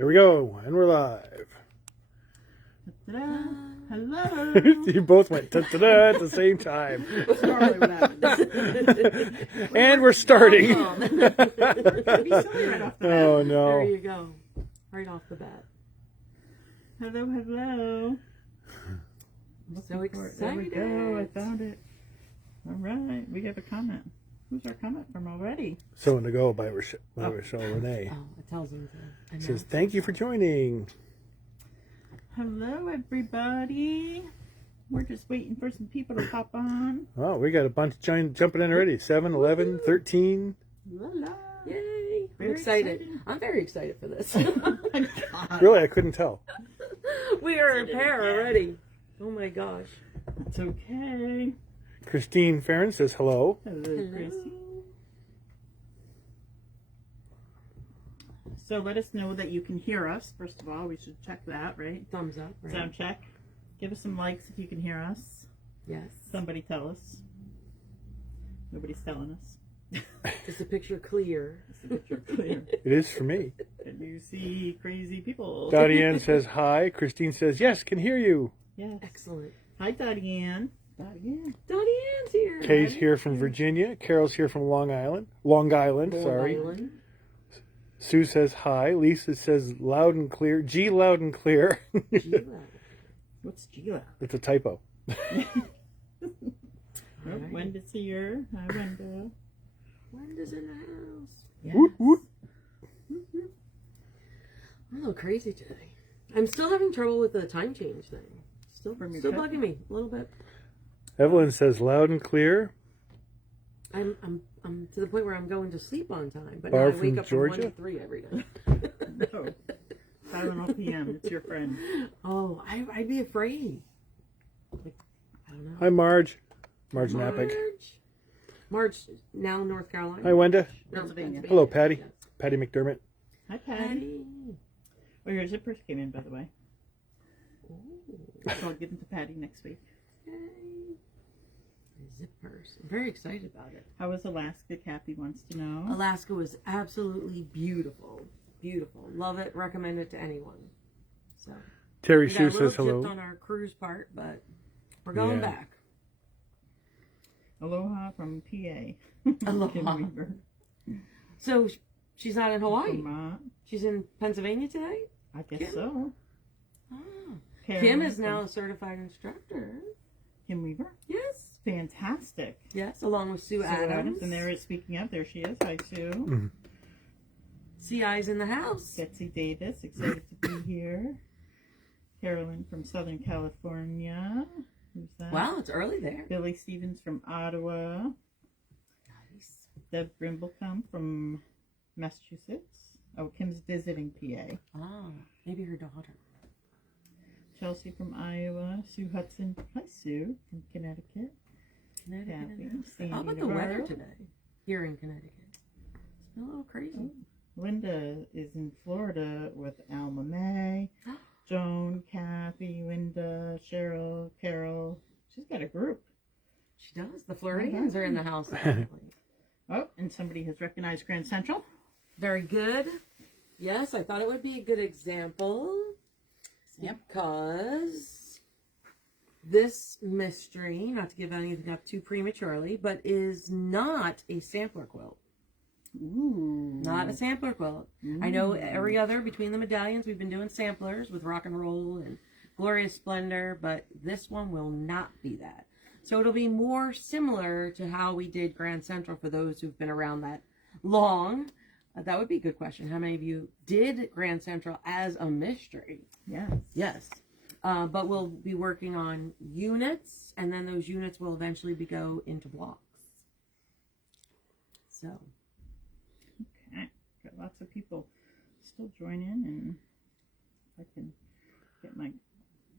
There we go, and we're live. Ta-da. Hello. You both went ta-da at the same time. Sorry what happened. And we're starting. Be silly right off the bat. Oh There no. you go. Right off the bat. Hello, hello. So Looking for it. There we go. I excited. found it. All right. We have a comment. Who's our comment from already? So to go by Rochelle Renee. Oh, it tells them to. It says, thank you for joining. Hello, everybody. We're just waiting for some people to pop on. Oh, we got a bunch jumping in already. 7, 11, 13. La la. Yay. I'm Very excited. exciting. I'm very excited for this. Oh my God. Really, I couldn't tell. We are a pair already. Oh my gosh. It's okay. Christine Farron says hello. Hello, Chrissy. So let us know that you can hear us. First of all, we should check that, right? Thumbs up. Right? Sound check. Give us some likes if you can hear us. Yes. Somebody tell us. Nobody's telling us. Is the picture clear? Is the picture clear? It is for me. Can you see crazy people? Dottie Ann says hi. Christine says, yes, can hear you. Yes. Excellent. Hi, Dottie Ann. Dottie Ann. Dottie Ann's here. Kay's here from Virginia. Carol's here from Long Island, sorry. Island. Sue says hi. Lisa says loud and clear. G loud and clear. Gila. What's Gila? It's a typo. Oh, Wenda's here. Hi, Wenda. Wenda's in the house. Yes. Whoop, whoop. I'm a little crazy today. I'm still having trouble with the time change thing. Still From your bugging pet? me a little bit. Evelyn says loud and clear. I'm to the point where I'm going to sleep on time, but Barb now I wake from up from 1 to Georgia? 3 every day. No. 7 p.m. It's your friend. Oh, I'd be afraid. Like, I don't know. Hi, Marge. Marge Napick. Marge, now North Carolina. Hi, Wenda. No, Pennsylvania. Hello, Patty. Yes. Patty McDermott. Hi, Patty. Patty. Oh, your zippers came in, by the way. Ooh. So I'll give them to Patty next week. Yay. Zippers. I'm very excited about it. How was Alaska? Kathy wants to know. Alaska was absolutely beautiful. Beautiful. Love it. Recommend it to anyone. So Terry we got Sue a little says hello. gypped on our cruise part, but we're going Yeah. back. Aloha from PA. Aloha. Kim Weaver. So she's not in Hawaii. Vermont. She's in Pennsylvania today. I guess Kim? so. Ah. Karen Kim is from now a certified instructor. Kim Weaver. Yes. Fantastic. Yes, along with Sue Adams. And there is, speaking of, there she is. Hi, Sue. Mhm. CI's in the house. Betsy Davis, excited to be here. Carolyn from Southern California. Who's that? Wow, it's early there. Billy Stevens from Ottawa. Nice. Deb Brimblecombe from Massachusetts. Oh, Kim's visiting PA. Ah, maybe her daughter. Chelsea from Iowa. Sue Hudson. Hi, Sue from Connecticut. Connecticut. Kathy, Sandy How about the weather Navarro. today here in Connecticut? It's been a little crazy. Linda is in Florida with Alma May. Joan, Kathy, Linda, Cheryl, Carol. She's got a group. She does. The Floridians are in the house. Apparently. Oh, and somebody has recognized Grand Central. Very good. Yes, I thought it would be a good example. Yep. Because this mystery, not to give anything up too prematurely, but is not a sampler quilt. Ooh. Not a sampler quilt. I know every other, between the medallions, we've been doing samplers with Rock and Roll and Glorious Splendor, but this one will not be that. So it'll be more similar to how we did Grand Central for those who've been around that long. That would be a good question. How many of you did Grand Central as a mystery? Yes. Yes. But we'll be working on units, and then those units will eventually go into blocks. So. Okay. Got lots of people still joining, and if I can get my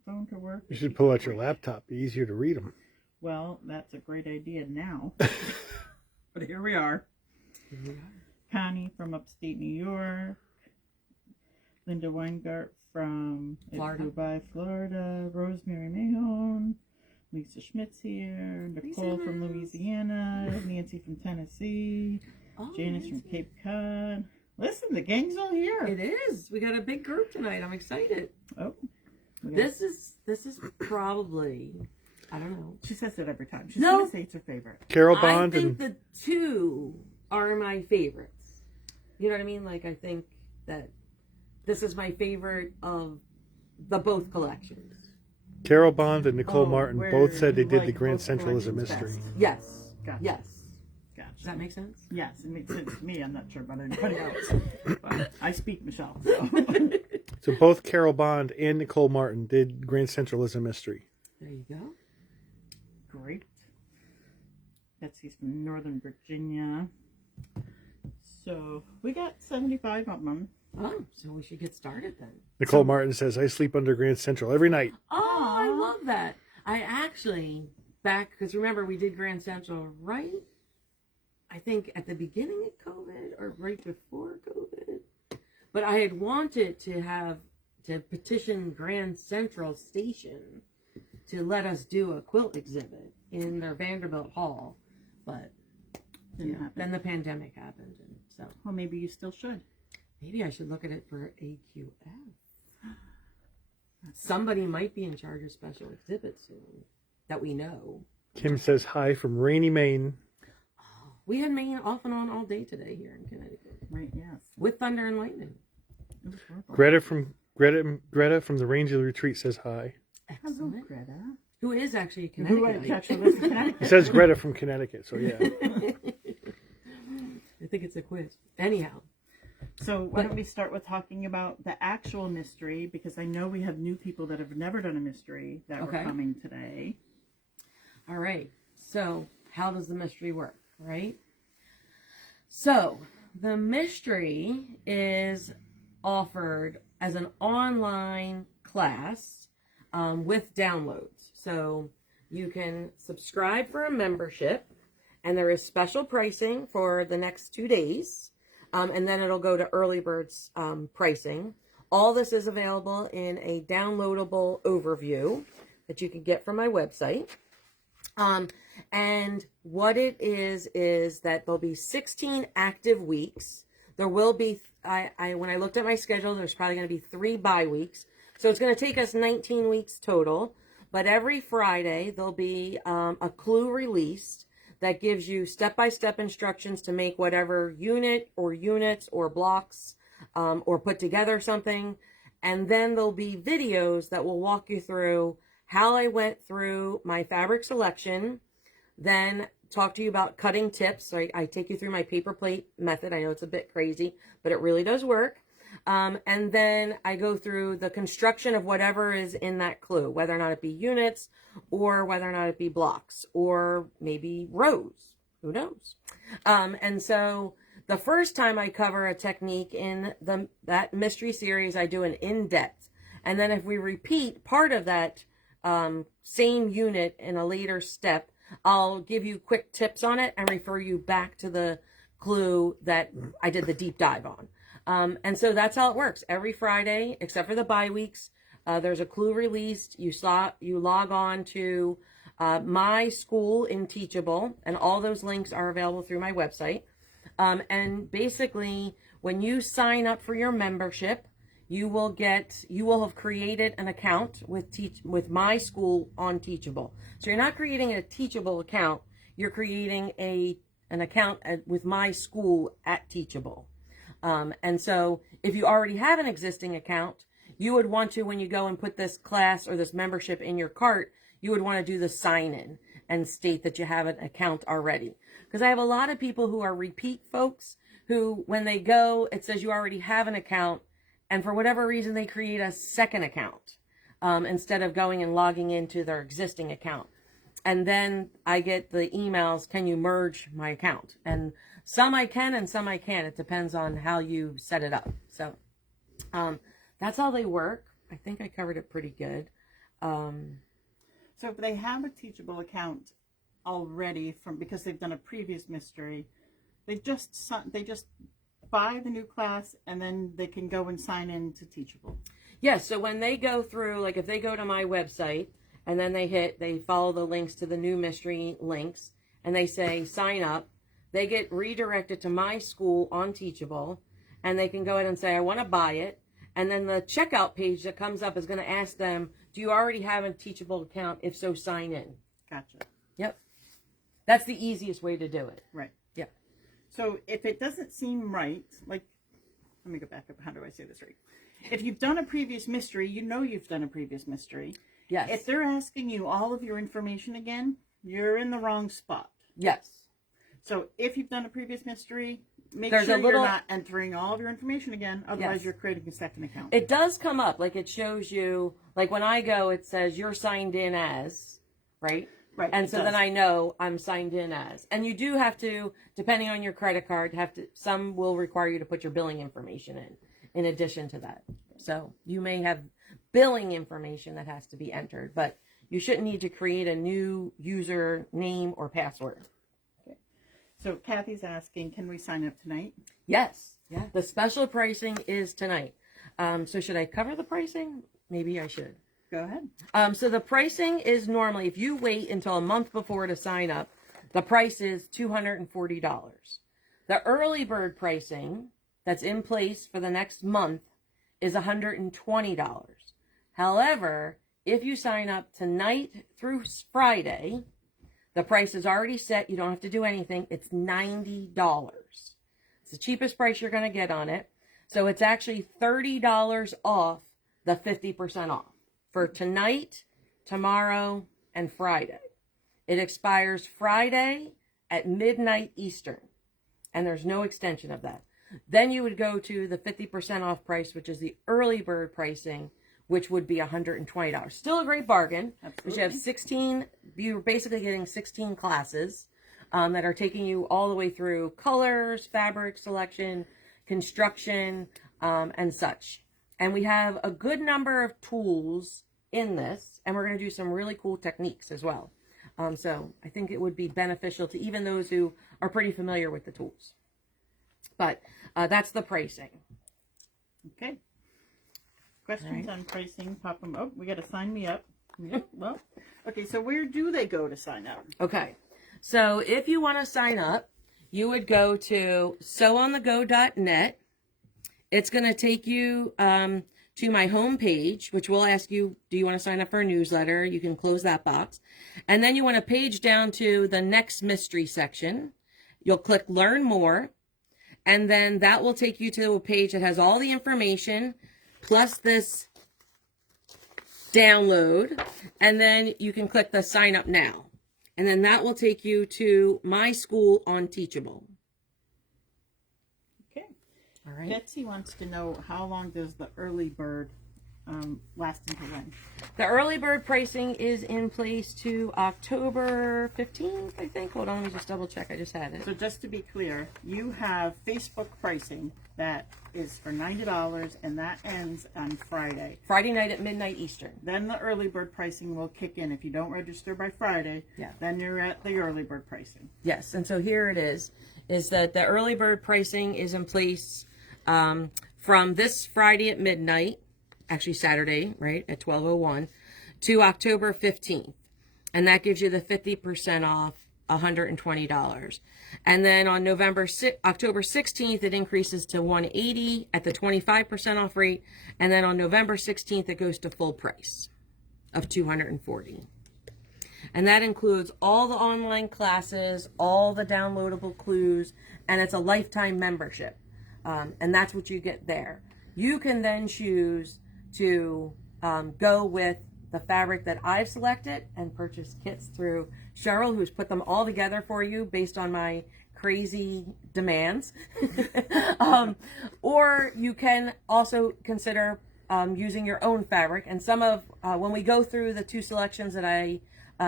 phone to work. You should pull out your laptop. Be easier to read them. Well, that's a great idea now. But here we are. Connie from upstate New York. Linda Weingart from Florida. Dubai, Florida. Rosemary Mahone. Lisa Schmidt's here. Nicole Lisa. from Louisiana. Nancy from Tennessee. Oh, Janice from Nancy. Cape Cod. Listen, the gang's all here. It is. We got a big group tonight. I'm excited. Oh. This is probably, I don't know. She says it every time. She's No. going to say it's her favorite. Carol I Bond think and the two are my favorites. You know what I mean? Like, I think that this is my favorite of the both collections. Carol Bond and Nicole Martin where both said they you did the like Grand both Central as a collections mystery. best. Yes. Gotcha. Yes. Gotcha. Does that make sense? Yes, it makes sense to me. I'm not sure about anybody else. But I speak Michelle. So. So both Carol Bond and Nicole Martin did Grand Central as a mystery. There you go. Great. Betsy's from Northern Virginia. So we got 75 of them. Oh, so we should get started then. Nicole Martin says, I sleep under Grand Central every night. Oh, I love that. I actually, because remember we did Grand Central right, I think at the beginning of COVID or right before COVID. But I had wanted to petition Grand Central Station to let us do a quilt exhibit in their Vanderbilt Hall. But then the pandemic happened. And so Well, maybe you still should. maybe I should look at it for AQF. Somebody might be in charge of special exhibits soon that we know. Kim says hi from rainy Maine. We had Maine off and on all day today here in Connecticut Right, yes. with thunder and lightning. It was horrible. Greta from the Ranger Retreat says hi. Hello, Excellent. Greta. Who is actually a Who I Connecticut. catch lives in It Connecticut. says Greta from Connecticut, so yeah. I think it's a quiz. Anyhow, So why don't we start with talking about the actual mystery, because I know we have new people that have never done a mystery that Okay. were coming today. all right. So how does the mystery work, right? So the mystery is offered as an online class with downloads. So you can subscribe for a membership, and there is special pricing for the next 2 days. And then it'll go to early birds pricing. All this is available in a downloadable overview that you can get from my website. And what it is that there'll be 16 active weeks. There will be, when I looked at my schedule, there's probably going to be 3 bye weeks. So it's going to take us 19 weeks total. But every Friday, there'll be a clue released that gives you step-by-step instructions to make whatever unit or units or blocks or put together something. And then there'll be videos that will walk you through how I went through my fabric selection, then talk to you about cutting tips. So I take you through my paper plate method. I know it's a bit crazy, but it really does work. And then I go through the construction of whatever is in that clue, whether or not it be units or whether or not it be blocks or maybe rows. Who knows? And so the first time I cover a technique in that mystery series, I do an in-depth. And then if we repeat part of that same unit in a later step, I'll give you quick tips on it and refer you back to the clue that I did the deep dive on. And so that's how it works. Every Friday, except for the bye weeks, there's a clue released. You log on to my school in Teachable, and all those links are available through my website. And basically, when you sign up for your membership, you will have created an account with my school on Teachable. So you're not creating a Teachable account. You're creating an account with my school at Teachable. And so if you already have an existing account, you would want to, when you go and put this class or this membership in your cart, you would want to do the sign in and state that you have an account already. Because I have a lot of people who are repeat folks who, when they go, it says you already have an account. And for whatever reason, they create a second account instead of going and logging into their existing account. And then I get the emails, can you merge my account? And some I can and some I can't. It depends on how you set it up. So that's how they work. I think I covered it pretty good. So if they have a Teachable account already because they've done a previous mystery, they just buy the new class and then they can go and sign in to Teachable. Yes. So when they go through, like if they go to my website and then they follow the links to the new mystery links and they say sign up, they get redirected to my school on Teachable. and they can go ahead and say, I want to buy it. And then the checkout page that comes up is going to ask them, do you already have a Teachable account? If so, sign in. Gotcha. Yep. That's the easiest way to do it. Right. Yeah. So if it doesn't seem right, like, let me go back up. How do I say this right? If you've done a previous mystery, you know you've done a previous mystery. Yes. If they're asking you all of your information again, you're in the wrong spot. Yes. So if you've done a previous mystery, make There's sure a little- you're not entering all of your information again. Otherwise, Yes. you're creating a second account. It does come up. Like it shows you, like when I go, it says you're signed in as, right? Right. And it so does. then I know I'm signed in as. And you do have to, depending on your credit card, some will require you to put your billing information in addition to that. So you may have billing information that has to be entered, but you shouldn't need to create a new user name or password. So Kathy's asking, can we sign up tonight? Yes. Yeah. The special pricing is tonight. So should I cover the pricing? Maybe I should. Go ahead. So the pricing is normally, if you wait until a month before to sign up, the price is $240. The early bird pricing that's in place for the next month is $120. However, if you sign up tonight through Friday, the price is already set. You don't have to do anything. It's $90. It's the cheapest price you're going to get on it. So it's actually $30 off the 50% off for tonight, tomorrow, and Friday. It expires Friday at midnight Eastern, and there's no extension of that. Then you would go to the 50% off price, which is the early bird pricing, which would be $120. Still a great bargain. Because you have 16, you're basically getting 16 classes that are taking you all the way through colors, fabric selection, construction, and such. And we have a good number of tools in this, and we're going to do some really cool techniques as well. So I think it would be beneficial to even those who are pretty familiar with the tools. But that's the pricing. Okay. Questions on pricing, pop them. Oh, we got to sign me up. Yep. Well, okay. So where do they go to sign up? Okay. So if you want to sign up, you would go to sewonthego.net. It's going to take you to my home page, which will ask you, do you want to sign up for a newsletter? You can close that box. And then you want to page down to the next mystery section. You'll click Learn More. And then that will take you to a page that has all the information plus this download. And then you can click the Sign Up Now. And then that will take you to my school on Teachable. Okay. All right. Betsy wants to know, how long does the early bird last until when? The early bird pricing is in place to October 15th, I think. Hold on, let me just double check. I just had it. So just to be clear, you have Facebook pricing that is for $90, and that ends on Friday. Friday night at midnight Eastern. Then the early bird pricing will kick in. If you don't register by Friday, then you're at the early bird pricing. Yes, and so here it is that the early bird pricing is in place from this Friday at midnight, actually Saturday, right, at 12:01, to October 15th. And that gives you the 50% off, $120. And then on October 16th, it increases to $180 at the 25% off rate. And then on November 16th, it goes to full price of $240. And that includes all the online classes, all the downloadable clues, and it's a lifetime membership. And that's what you get there. You can then choose to go with the fabric that I've selected and purchase kits through Cheryl, who's put them all together for you based on my crazy demands. Or you can also consider using your own fabric. And some of, when we go through the two selections that I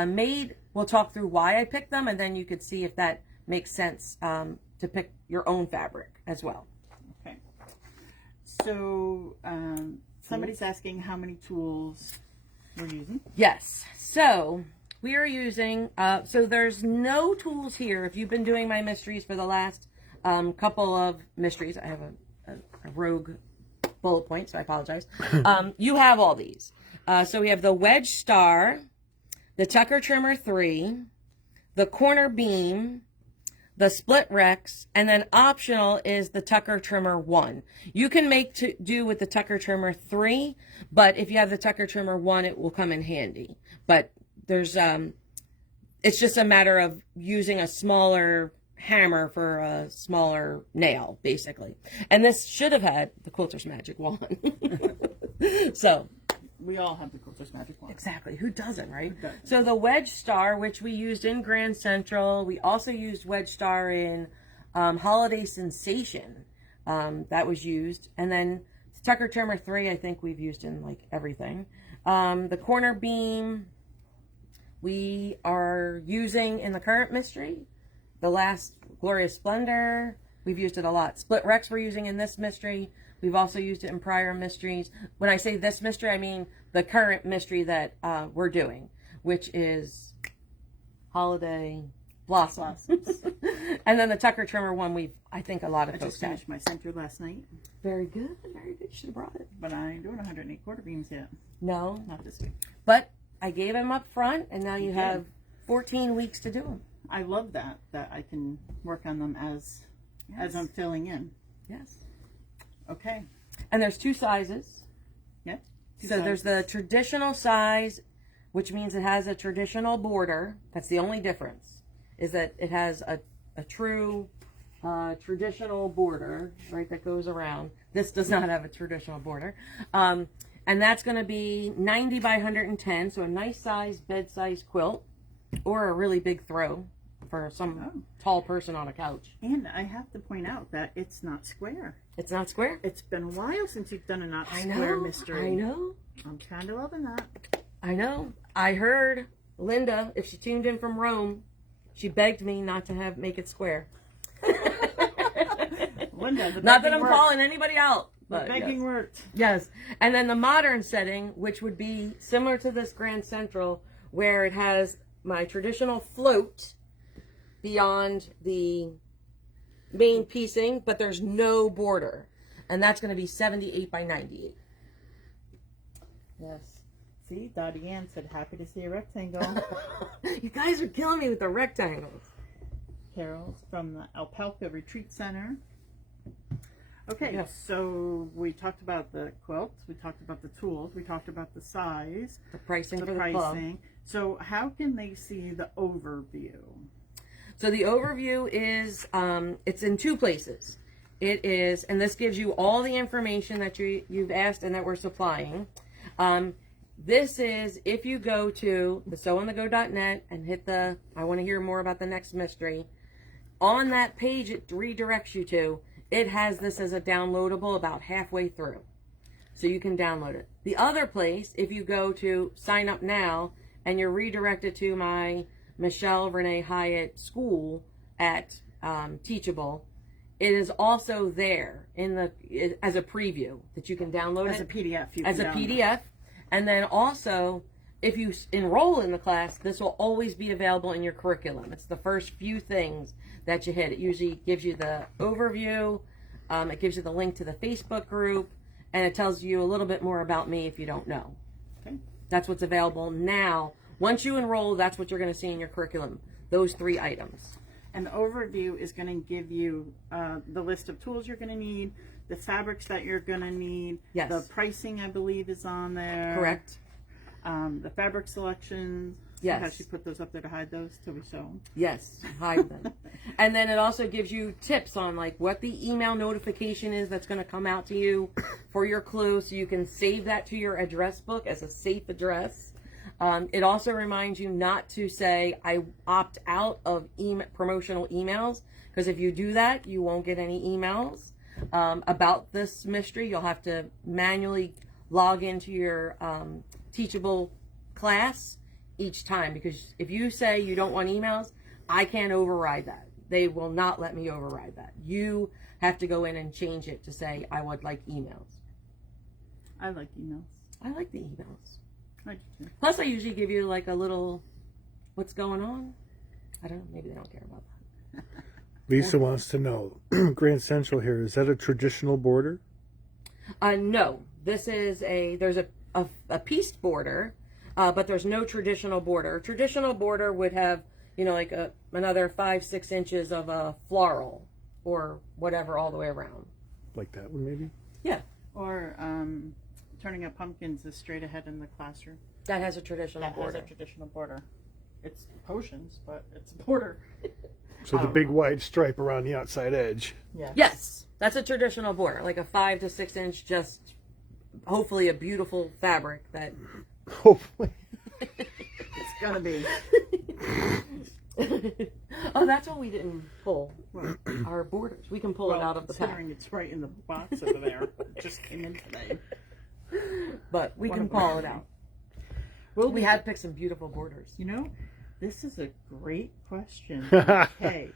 made, we'll talk through why I picked them, and then you could see if that makes sense to pick your own fabric as well. Okay. So somebody's asking how many tools we're using. Yes. So we are using, so there's no tools here. If you've been doing my mysteries for the last couple of mysteries, I have a rogue bullet point, so I apologize. You have all these. So we have the wedge star, the Tucker Trimmer 3, the corner beam, the split Rex, and then optional is the Tucker Trimmer 1. You can make do with the Tucker Trimmer 3, but if you have the Tucker Trimmer 1, it will come in handy. But there's, it's just a matter of using a smaller hammer for a smaller nail, basically. And this should have had the Quilter's Magic wand. So, we all have the Quilter's Magic wand. exactly. Who doesn't, right? Who doesn't? So the Wedge Star, which we used in Grand Central, we also used Wedge Star in Holiday Sensation. That was used. And then Tucker Trimmer 3, I think we've used in like everything. The corner beam, we are using in the current mystery. The last Glorious Splendor, we've used it a lot. Split Rex we're using in this mystery. We've also used it in prior mysteries. When I say this mystery, I mean the current mystery that we're doing, which is Holiday Blossoms. And then the Tucker Trimmer one, I think a lot of I folks just finished my center last night, Very good, very good. You should have brought it. but I ain't doing 108 quarter beams yet. No, Not this week. but I gave him up front, and now you did. have 14 weeks to do them. I love that I can work on them as I'm filling in. Yes. Okay. And there's 2 sizes. Yeah. So there's the traditional size, which means it has a traditional border. That's the only difference, is that it has a true traditional border, right, that goes around. This does not have a traditional border. And that's going to be 90 by 110, so a nice size bed-size quilt, or a really big throw for some tall person on a couch. And I have to point out that it's not square. It's not square. It's been a while since you've done a not I square know. mystery. I know. I'm kind of loving that. I know. I heard Linda, if she tuned in from Rome, she begged me not to make it square. Linda, the Not that begging I'm worked. calling anybody out. The But begging yes. worked. Yes. And then the modern setting, which would be similar to this Grand Central, where it has my traditional float beyond the main piecing, but there's no border. And that's going to be 78 by 98. Yes. See, Dottie Ann said, happy to see a rectangle. You guys are killing me with the rectangles. Carol's from the Alpaca Retreat Center. Okay, Yes. so we talked about the quilts, we talked about the tools, we talked about the size, The pricing the for the club. pricing. So how can they see the overview? So the overview is, it's in 2 places. It is, and this gives you all the information that you've asked and that we're supplying. This is, if you go to the sewonthego.net and hit the, I want to hear more about the next mystery. On that page it redirects you to, it has this as a downloadable about halfway through. So you can download it. The other place, if you go to sign up now and you're redirected to my Michelle Renee Hyatt school at Teachable, it is also there as a preview that you can download As a PDF. as a PDF. And then also, if you enroll in the class, this will always be available in your curriculum. It's the first few things that you hit. It usually gives you the overview, it gives you the link to the Facebook group, and it tells you a little bit more about me if you don't know. Okay. That's what's available now. Once you enroll, that's what you're going to see in your curriculum, those 3 items. And the overview is going to give you the list of tools you're going to need, the fabrics that you're going to need. Yes. The pricing, I believe, is on there. Correct. The fabric selections. Yes. How she put those up there to hide those till we sew them. Yes, hide them. And then it also gives you tips on like what the email notification is that's going to come out to you for your clue, so you can save that to your address book as a safe address. It also reminds you not to say, I opt out of promotional emails, because if you do that, you won't get any emails about this mystery. You'll have to manually log into your Teachable class each time, because if you say you don't want emails, I can't override that. They will not let me override that. You have to go in and change it to say, I would like emails. I like emails. I like the emails. I do too. Plus, I usually give you like a little, what's going on? I don't know. Maybe they don't care about that. Lisa wants to know, Grand Central here, is that a traditional border? No. This is there's a pieced border, but there's no traditional border. A traditional border would have you know, like another 5-6 inches of a floral or whatever all the way around. Like that one, maybe? Yeah. Or turning up pumpkins is straight ahead in the classroom. That has a traditional That border. has a traditional border. It's potions, but it's a border. So the big wide stripe around the outside edge. Yeah. Yes, that's a traditional border, like a 5 to 6 inch, just hopefully a beautiful fabric that. Hopefully. It's gonna be. Oh, that's what we didn't pull. Well, Our borders. We can pull it out of the pack. considering it's right in the box over there. It just came in today. But we can Wonderful. pull it out. Well, We have picked some beautiful borders. You know, this is a great question. Okay.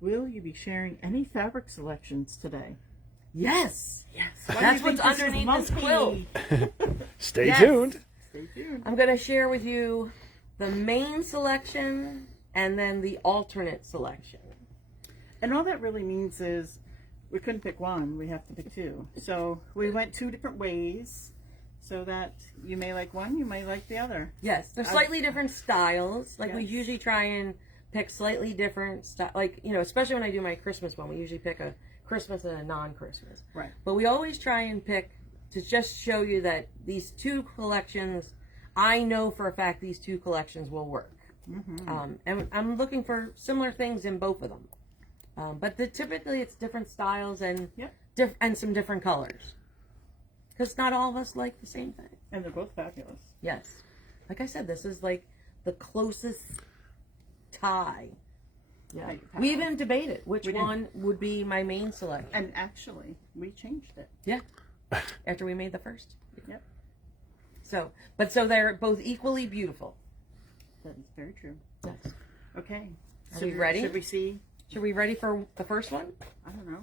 Will you be sharing any fabric selections today? Yes. Yes. That's what's underneath this quilt. Stay Yes. tuned. Stay tuned. I'm going to share with you the main selection and then the alternate selection. And all that really means is we couldn't pick one, we have to pick two. So we went two different ways so that you may like one, you may like the other. Yes, they're slightly different styles. Like we Yes. usually try and pick slightly different style. Like, you know, especially when I do my Christmas one, we usually pick a Christmas and a non-Christmas. Right. But we always try and pick to just show you that these two collections, I know for a fact these two collections will work. Mm-hmm. And I'm looking for similar things in both of them. But typically it's different styles and Yep. and some different colors. Because not all of us like the same thing. And they're both fabulous. Yes. Like I said, this is like the closest tie. Yeah. We even debated which one would be my main selection. And actually, we changed it. Yeah. After we made the first. Yep. So they're both equally beautiful. That is very true. Yes. Okay. Are we ready? Should we see? Should we ready for the first one? I don't know.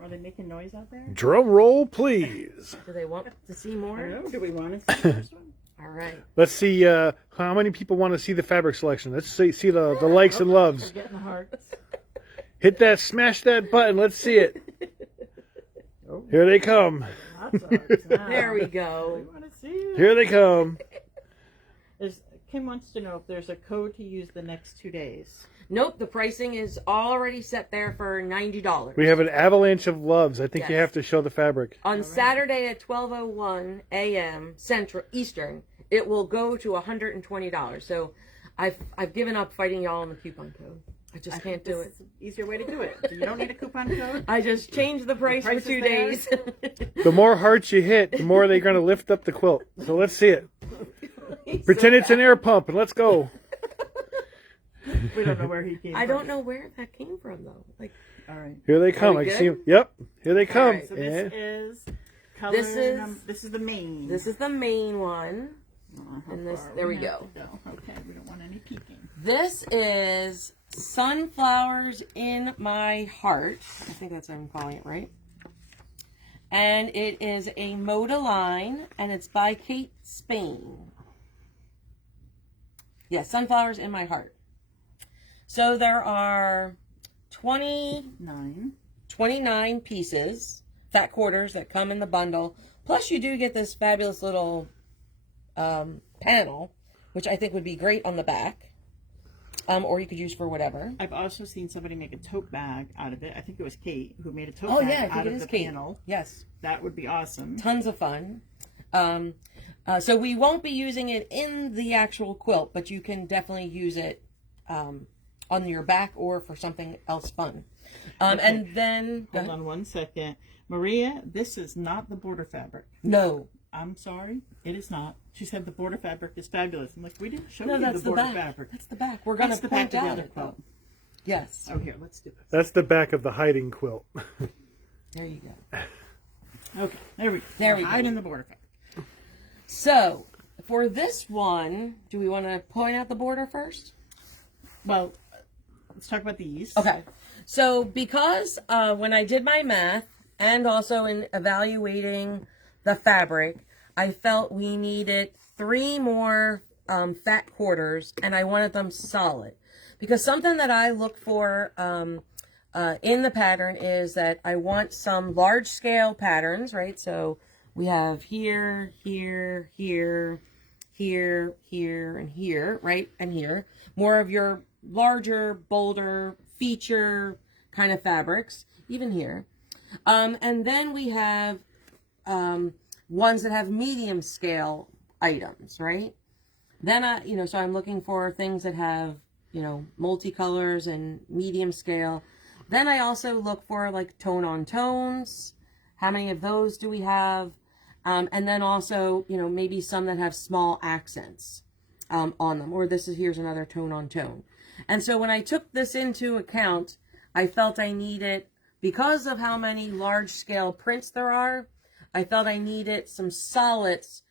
Are they making noise out there? Drum roll, please. Do they want to see I don't more? know. Do we want to see the first one? All right. Let's see how many people want to see the fabric selection. Let's see the likes and loves. We're getting the hearts. Hit that, smash that button. Let's see it. Oh, Here they come. lots of hearts now. There we We go. want to see it. Here they come. Kim wants to know if there's a code to use the next 2 days. Nope, the pricing is already set there for $90. We have an avalanche of loves. I think you Yes. have to show the fabric. On Saturday at 12:01 a.m. Central Eastern, it will go to $120. So I've given up fighting y'all on the coupon code. I just can't do it. This is an easier way to do it. You don't need a coupon code. I just changed the price for price is 2 there. days. The more hearts you hit, the more they're going to lift up the quilt. So let's see it. Pretend it's an air pump and let's go. We don't know where he came from. I don't know where that came from though. Like, All right. Here they come. we I can good? see them. Yep. Here they come. right, So And this is color. This is the main. this is the main one. How and this- far there we have go. to go. Okay, we don't want any peeking. This is Sunflowers in My Heart. I think that's what I'm calling it, right? And it is a Moda line, and it's by Kate Spain. Yes, Sunflowers in My Heart. So there are 29 pieces, fat quarters that come in the bundle. Plus you do get this fabulous little panel, which I think would be great on the back. Or you could use for whatever. I've also seen somebody make a tote bag out of it. I think it was Kate who made a tote Oh bag yeah, I out think it of is the Kate. panel. Yes. That would be awesome. Tons of fun. So we won't be using it in the actual quilt, but you can definitely use it on your back or for something else fun. Okay. And then... Hold on 1 second. Maria, this is not the border fabric. No. I'm sorry, it is not. She said the border fabric is fabulous. I'm like, we didn't show No, you that's the border back. fabric. That's the back. We're going That's to the back point of the out other it, quilt. though. Yes. Oh, here, let's do this. that's the back of the hiding quilt. There you go. Okay, there we go. There we go. Hide in the border fabric. So, for this one, do we want to point out the border first? Well, let's talk about these. Okay. So, because when I did my math and also in evaluating the fabric, I felt we needed 3 more fat quarters and I wanted them solid. Because something that I look for in the pattern is that I want some large scale patterns, right? So we have here, here, here, here, here, and here, right? And here. More of your larger, bolder, feature kind of fabrics, even here. And then we have ones that have medium scale items, right? Then, you know, so I'm looking for things that have, you know, multicolors and medium scale. Then I also look for like tone on tones. How many of those do we have? And then also, you know, maybe some that have small accents on them. Or here's another tone on tone. And so when I took this into account, I felt I needed, because of how many large scale prints there are, I felt I needed some solids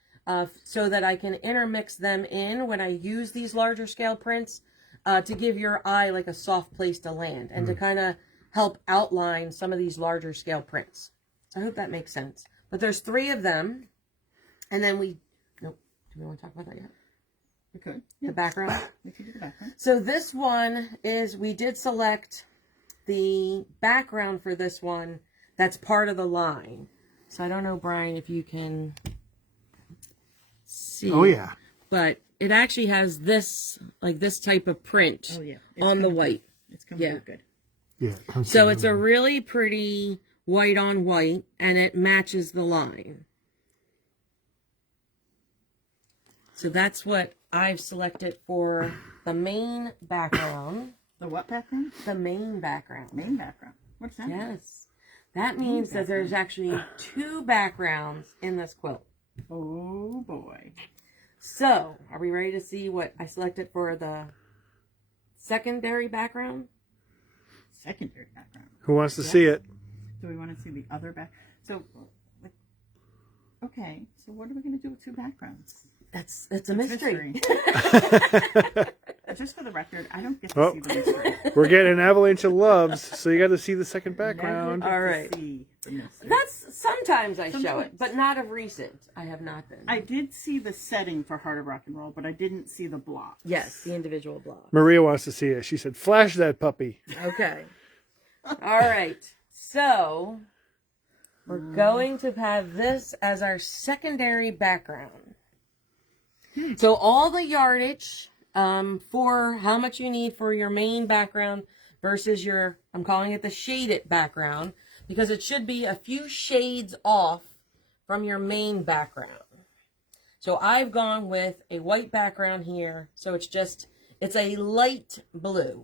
so that I can intermix them in when I use these larger scale prints to give your eye like a soft place to land and to kind of help outline some of these larger scale prints. So I hope that makes sense. But there's 3 of them. And then nope, do we want to talk about that yet? We could. The background? We could do the background. So this one is, we did select the background for this one that's part of the line. So I don't know, Brian, if you can see. Oh, yeah. But it actually has this, like this type of print on the white. It's coming out good. Yeah. So it's a really pretty white on white, and it matches the line. So that's what I've selected for the main background. The what background? The main background. Main background. What's that? Yes. That means that there's actually 2 backgrounds in this quilt. Oh boy. So, are we ready to see what I selected for the secondary background? Secondary background. Who wants to see it? Do we want to see the other back? So, okay. So what are we going to do with 2 backgrounds? It's a mystery. Just for the record, I don't get to see the mystery. We're getting an avalanche of loves, so you got to see the second background. Never get All to right. see the mystery. That's sometimes I show it, Sometimes. but not of recent. I have not been. I did see the setting for Heart of Rock and Roll, but I didn't see the block. Yes, the individual blocks. Maria wants to see it. She said, "Flash that puppy." Okay. All right. So we're going to have this as our secondary background. So all the yardage for how much you need for your main background versus your, I'm calling it the shaded background, because it should be a few shades off from your main background. So I've gone with a white background here. So it's a light blue.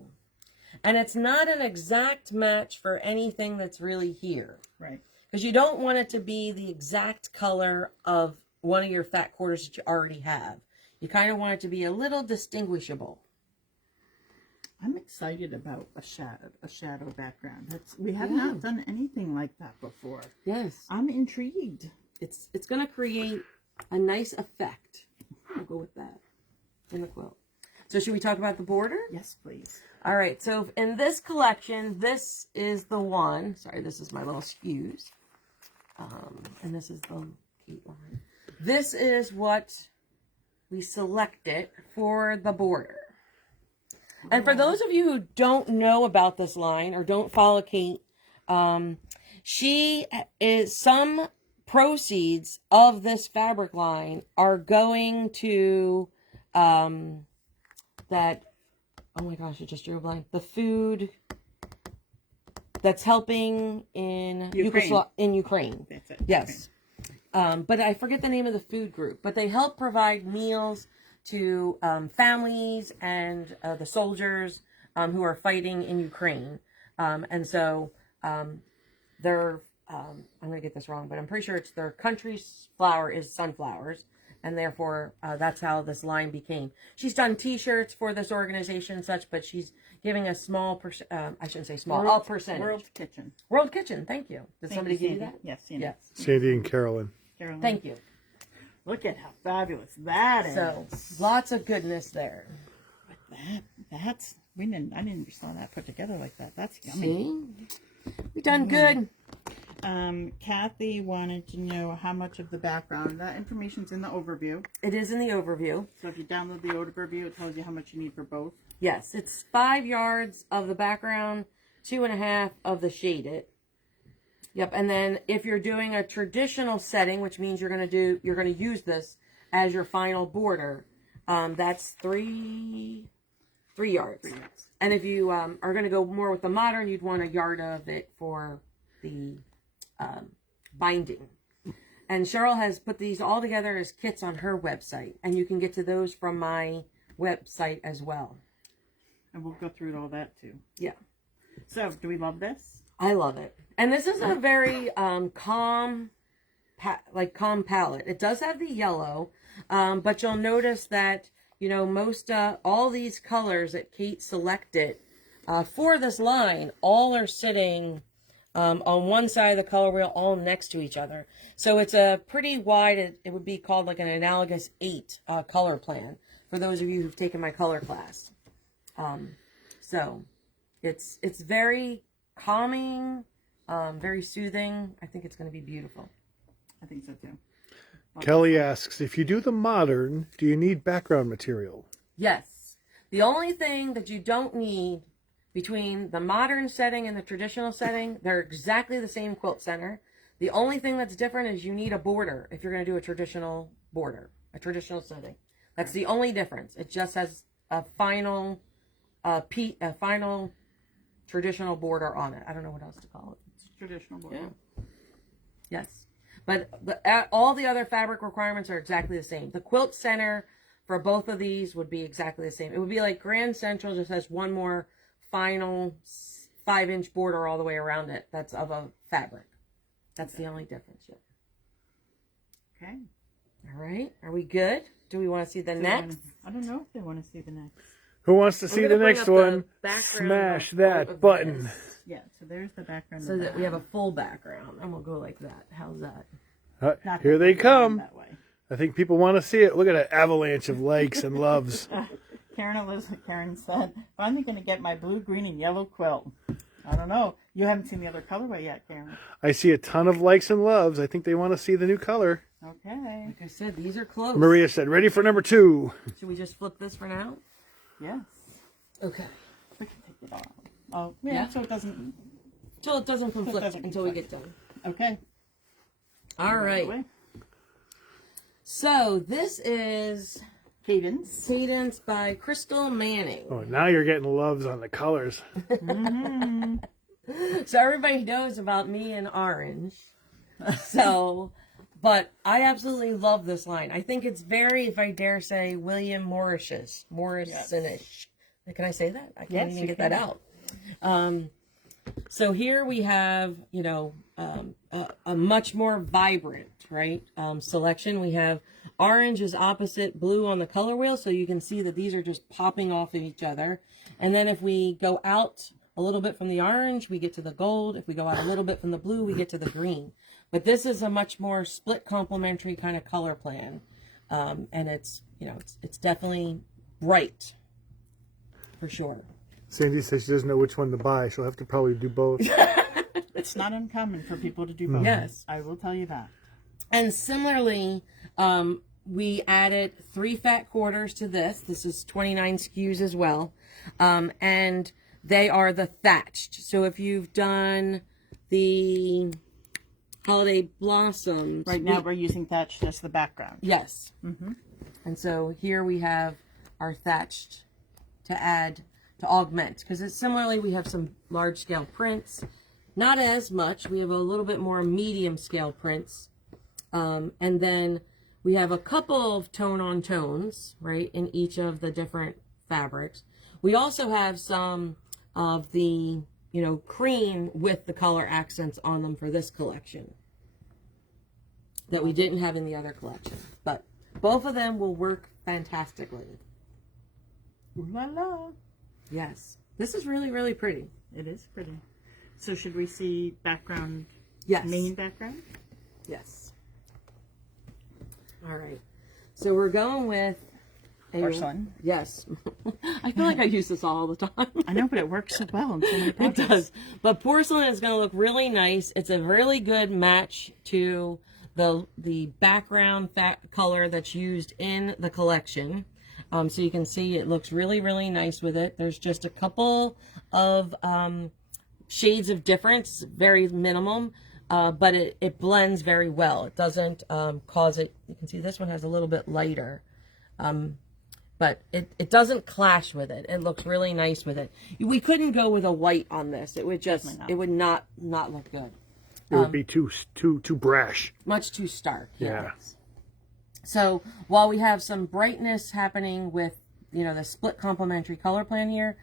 And it's not an exact match for anything that's really here. Right. Because you don't want it to be the exact color of one of your fat quarters that you already have. You kind of want it to be a little distinguishable. I'm excited about a shadow background. We have not done anything like that before. Yes. I'm intrigued. It's going to create a nice effect. We'll go with that in the quilt. So should we talk about the border? Yes, please. All right. So in this collection, this is the one. Sorry, this is my little skews. And this is the cute one. This is what we selected for the border. And for those of you who don't know about this line or don't follow Kate, some proceeds of this fabric line are going to that, oh my gosh, it just drew a blank. The food that's helping in Ukraine. That's it. Yes. But I forget the name of the food group, but they help provide meals to families and the soldiers who are fighting in Ukraine. And so their, I'm going to get this wrong, but I'm pretty sure it's their country's flower is sunflowers. And therefore, that's how this line became. She's done T-shirts for this organization and such, but she's giving a small, I shouldn't say small, a percentage. World Kitchen. World Kitchen, thank you. Did somebody give you that? Yes, Sandy. Yes. Sandy and Carolyn. Carolyn. Thank you. Look at how fabulous that is. So, lots of goodness there. But that's I didn't saw that put together like that. That's yummy. See? We've done good. Kathy wanted to know how much of the background. That information's in the overview. It is in the overview. So if you download the overview, it tells you how much you need for both. Yes, it's 5 yards of the background, 2.5 of the shaded. Yep, and then if you're doing a traditional setting, which means you're going to use this as your final border. That's 3 yards. And if you are going to go more with the modern, you'd want a yard of it for the binding. And Cheryl has put these all together as kits on her website, and you can get to those from my website as well. And we'll go through all that too. Yeah. So, do we love this? I love it. And this is a very calm palette. It does have the yellow, but you'll notice that, you know, most, all these colors that Kate selected for this line, all are sitting on one side of the color wheel, all next to each other. So it's a pretty wide, it would be called like an analogous 8 color plan for those of you who've taken my color class. So it's very calming, very soothing. I think it's going to be beautiful. I think so too. Kelly asks, if you do the modern, do you need background material? Yes. The only thing that you don't need between the modern setting and the traditional setting, they're exactly the same quilt center. The only thing that's different is you need a border if you're going to do a traditional border, a traditional setting. That's the only difference. It just has a final, final traditional border on it. I don't know what else to call it. It's traditional border. Yeah. Yes. But all the other fabric requirements are exactly the same. The quilt center for both of these would be exactly the same. It would be like Grand Central just has one more final 5-inch border all the way around it. That's of a fabric. That's the only difference. Yeah. Okay. All right. Are we good? Do we want to see the next? I don't know if they want to see the next. Who wants to see gonna the bring next up the one? background Smash of that button. this. Yeah, so there's the background. So of that we have a full background. And we'll go like that. How's that? Not Here that they way, come. That way. I think people want to see it. Look at that avalanche of likes and loves. Karen said, finally going to get my blue, green, and yellow quilt. I don't know. You haven't seen the other colorway yet, Karen. I see a ton of likes and loves. I think they want to see the new color. Okay. Like I said, these are close. Maria said, ready for number 2. Should we just flip this for now? Yes. Okay. We can take it off. Oh, yeah, Yeah. so it doesn't... Till it doesn't conflict doesn't until we conflict. get done. Okay. All right. Away. So this is Cadence. Cadence by Crystal Manning. Oh, now you're getting loves on the colors. So everybody knows about me and orange. So, but I absolutely love this line. I think it's very, if I dare say, William Morrison-ish. Can I say that? I can't even get that out. So here we have, you know, a much more vibrant, right, selection. We have orange is opposite blue on the color wheel, so you can see that these are just popping off of each other. And then if we go out a little bit from the orange, we get to the gold. If we go out a little bit from the blue, we get to the green. But this is a much more split complementary kind of color plan. And it's, you know, it's definitely bright, for sure. Sandy says she doesn't know which one to buy. She'll have to probably do both. It's not uncommon for people to do both. Yes. I will tell you that. And similarly, we added 3 fat quarters to this. This is 29 SKUs as well. And they are the thatched. So if you've done the Holiday Blossoms. Right now we're using thatched as the background. Yes. And so here we have our thatched to add, to augment. Because similarly, we have some large scale prints. Not as much. We have a little bit more medium scale prints. And then we have a couple of tone on tones, right, in each of the different fabrics. We also have some of the, you know, cream with the color accents on them for this collection that we didn't have in the other collection. But both of them will work fantastically. Ooh la la. Yes. This is really, really pretty. It is pretty. So should we see background, Yes. main background? Yes. All right. So we're going with a Porcelain. Yes. I feel like I use this all the time. I know, but it works so well in so many It projects. does. But porcelain is going to look really nice. It's a really good match to the background color that's used in the collection. So you can see it looks really, really nice with it. There's just a couple of shades of difference, very minimum. but it blends very well. It doesn't cause it. You can see this one has a little bit lighter, but it doesn't clash with it. It looks really nice with it. We couldn't go with a white on this. It would just it would not look good. It would be too brash. Much too stark. Yeah. So while we have some brightness happening with the split complementary color plan here,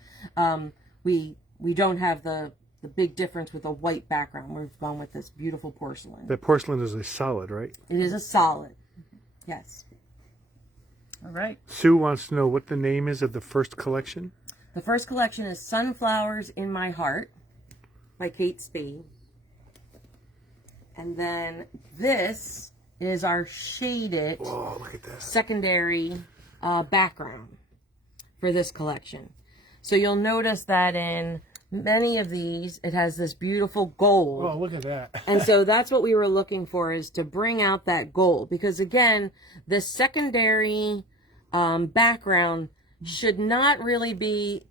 we don't have the big difference with a white background. We've gone with this beautiful porcelain. The porcelain is a solid, right? It is a solid. Yes. All right. Sue wants to know what the name is of the first collection. The first collection is Sunflowers in My Heart by Kate Spade. And then this is our shaded Look at this. secondary background for this collection. So you'll notice that in many of these, it has this beautiful gold. Oh, look at that. And so that's what we were looking for, is to bring out that gold. Because again, the secondary background should not really be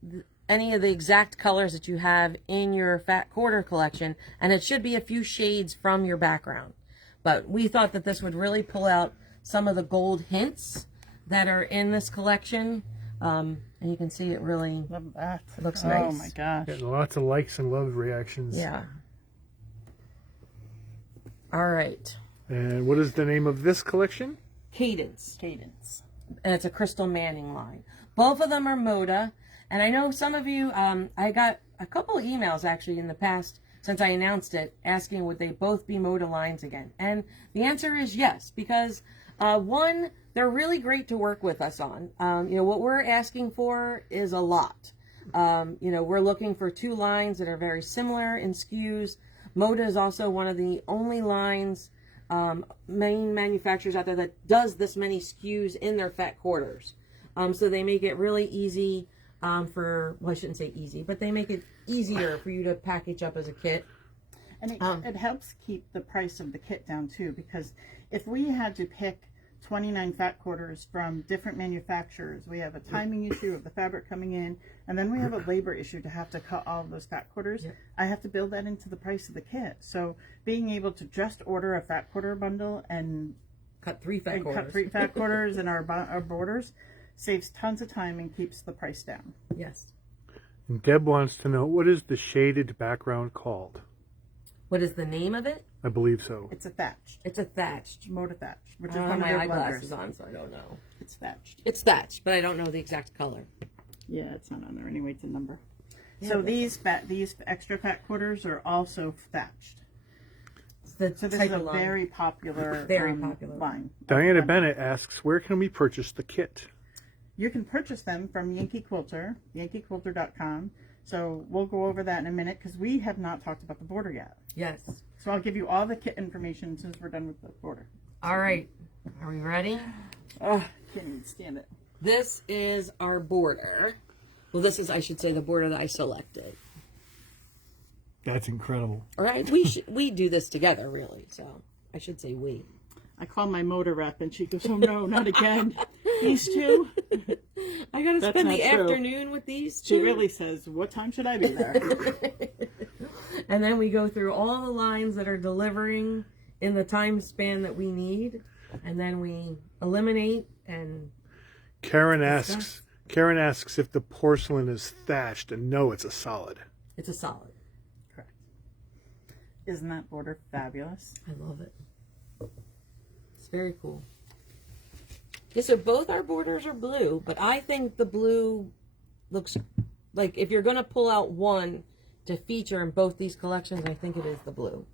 any of the exact colors that you have in your fat quarter collection. And it should be a few shades from your background. But we thought that this would really pull out some of the gold hints that are in this collection. And you can see it really Love that. looks nice. Oh my gosh. Getting lots of likes and love reactions. Yeah. All right. And what is the name of this collection? Cadence. Cadence. And it's a Crystal Manning line. Both of them are Moda. And I know some of you, I got a couple of emails actually in the past since I announced it, asking would they both be Moda lines again. And the answer is yes, because one, they're really great to work with us on. What we're asking for is a lot. We're looking for 2 lines that are very similar in SKUs. Moda is also one of the only lines, main manufacturers out there that does this many SKUs in their fat quarters. So they make it really easy I shouldn't say easy, but they make it easier for you to package up as a kit. And it helps keep the price of the kit down too, because if we had to pick 29 fat quarters from different manufacturers, we have a timing issue of the fabric coming in, and then we have a labor issue to have to cut all of those fat quarters. Yep. I have to build that into the price of the kit. So being able to just order a fat quarter bundle and cut 3 fat quarters, cut 3 fat quarters in our borders saves tons of time and keeps the price down. Yes. And Deb wants to know, what is the shaded background called? What is the name of it? I believe so. It's a thatched. It's a thatched. Moda thatched, which I is don't one have of my their eyeglasses blenders. on, so I don't know. It's thatched. It's thatched, but I don't know the exact color. Yeah, it's not on there anyway. It's a number. Yeah, So these extra fat quarters are also thatched. So this is a very popular, line. Diana Bennett asks, where can we purchase the kit? You can purchase them from Yankee Quilter, yankeequilter.com. So we'll go over that in a minute because we have not talked about the border yet. Yes. So I'll give you all the kit information as soon as we're done with the border. All right. Are we ready? Oh, can't even stand it. This is our border. Well, this is, I should say, the border that I selected. That's incredible. All right. We do this together, really. So I should say we. I call my motor rep and she goes, oh no, not again. These two? I got to That's spend not the true. afternoon with these two. She really says, what time should I be there? And then we go through all the lines that are delivering in the time span that we need. And then we eliminate and... Karen asks if the porcelain is thatched, and no, it's a solid. It's a solid. Correct. Isn't that border fabulous? I love it. It's very cool. Yeah, so both our borders are blue, but I think the blue looks like, if you're going to pull out one to feature in both these collections, I think it is the blue.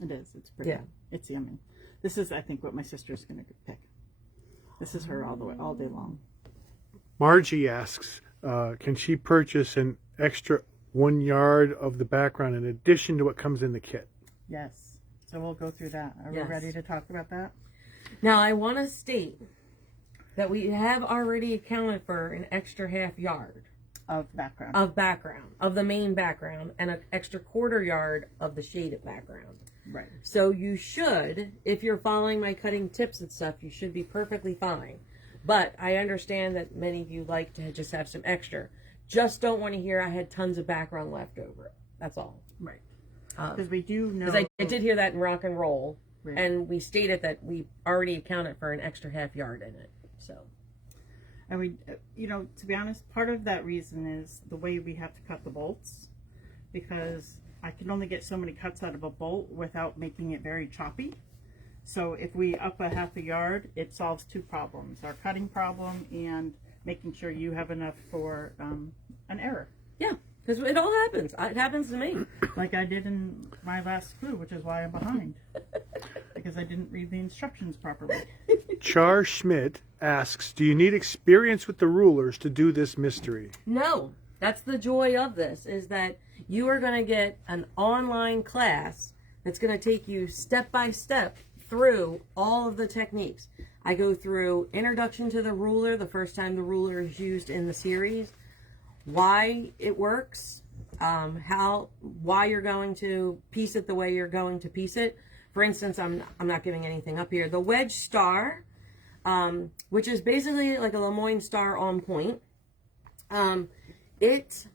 It is. It's pretty. Yeah. It's yummy. This is, I think, what my sister's going to pick. This is her all day long. Margie asks, can she purchase an extra 1 yard of the background in addition to what comes in the kit? Yes. So we'll go through that. Are Yes. we ready to talk about that? Now, I want to state that we have already accounted for an extra half yard Of background. of the main background, and an extra quarter yard of the shaded background. Right. So you should, if you're following my cutting tips and stuff, you should be perfectly fine. But I understand that many of you like to just have some extra. Just don't want to hear I had tons of background left over. That's all. Right. Because we do know. Because I did hear that in rock and roll, Right. and we stated that we already accounted for an extra half yard in it. So, And we, to be honest, part of that reason is the way we have to cut the bolts, because I can only get so many cuts out of a bolt without making it very choppy. So if we up a half a yard, it solves two problems: our cutting problem and making sure you have enough for an error. yeah, because it all happens. It happens to me. Like I did in my last clue, which is why I'm behind. Because I didn't read the instructions properly. Char Schmidt asks, do you need experience with the rulers to do this mystery? No, that's the joy of this, is that you are going to get an online class that's going to take you step by step through all of the techniques. I go through introduction to the ruler, the first time the ruler is used in the series, why it works, why you're going to piece it the way you're going to piece it. For instance, I'm not giving anything up here. The wedge star, which is basically like a Lemoyne star on point. It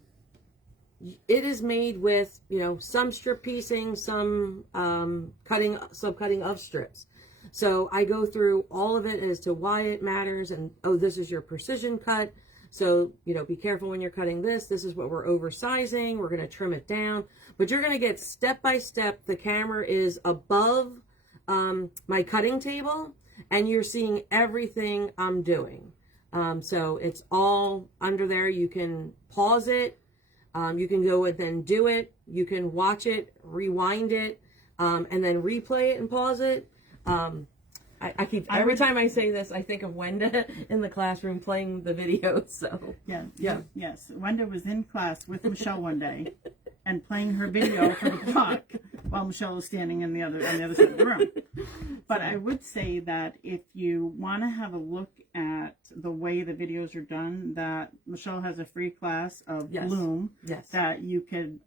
is made with, some strip piecing, some subcutting of strips. So I go through all of it as to why it matters, and this is your precision cut. So, be careful when you're cutting this. This is what we're oversizing. We're going to trim it down. But you're going to get step by step. The camera is above my cutting table, and you're seeing everything I'm doing. So it's all under there. You can pause it. You can go and then do it. You can watch it, rewind it, and then replay it and pause it. Every time I say this, I think of Wenda in the classroom playing the videos. So Yes. Wenda was in class with Michelle one day and playing her video for the clock while Michelle was standing on the other side of the room. But I would say that if you want to have a look at the way the videos are done, that Michelle has a free class of Bloom. Yes. That you could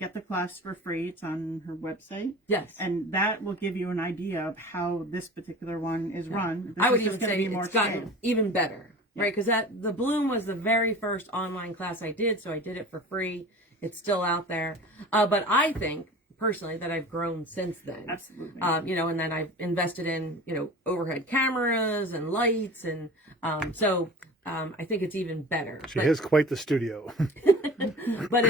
get the class for free. It's on her website. Yes. And that will give you an idea of how this particular one is run. I would even say it's gotten even better, right? Because the Bloom was the very first online class I did, so I did it for free. It's still out there. But I think, personally, that I've grown since then. Absolutely. And then I've invested in, overhead cameras and lights. And so I think it's even better. She has quite the studio. But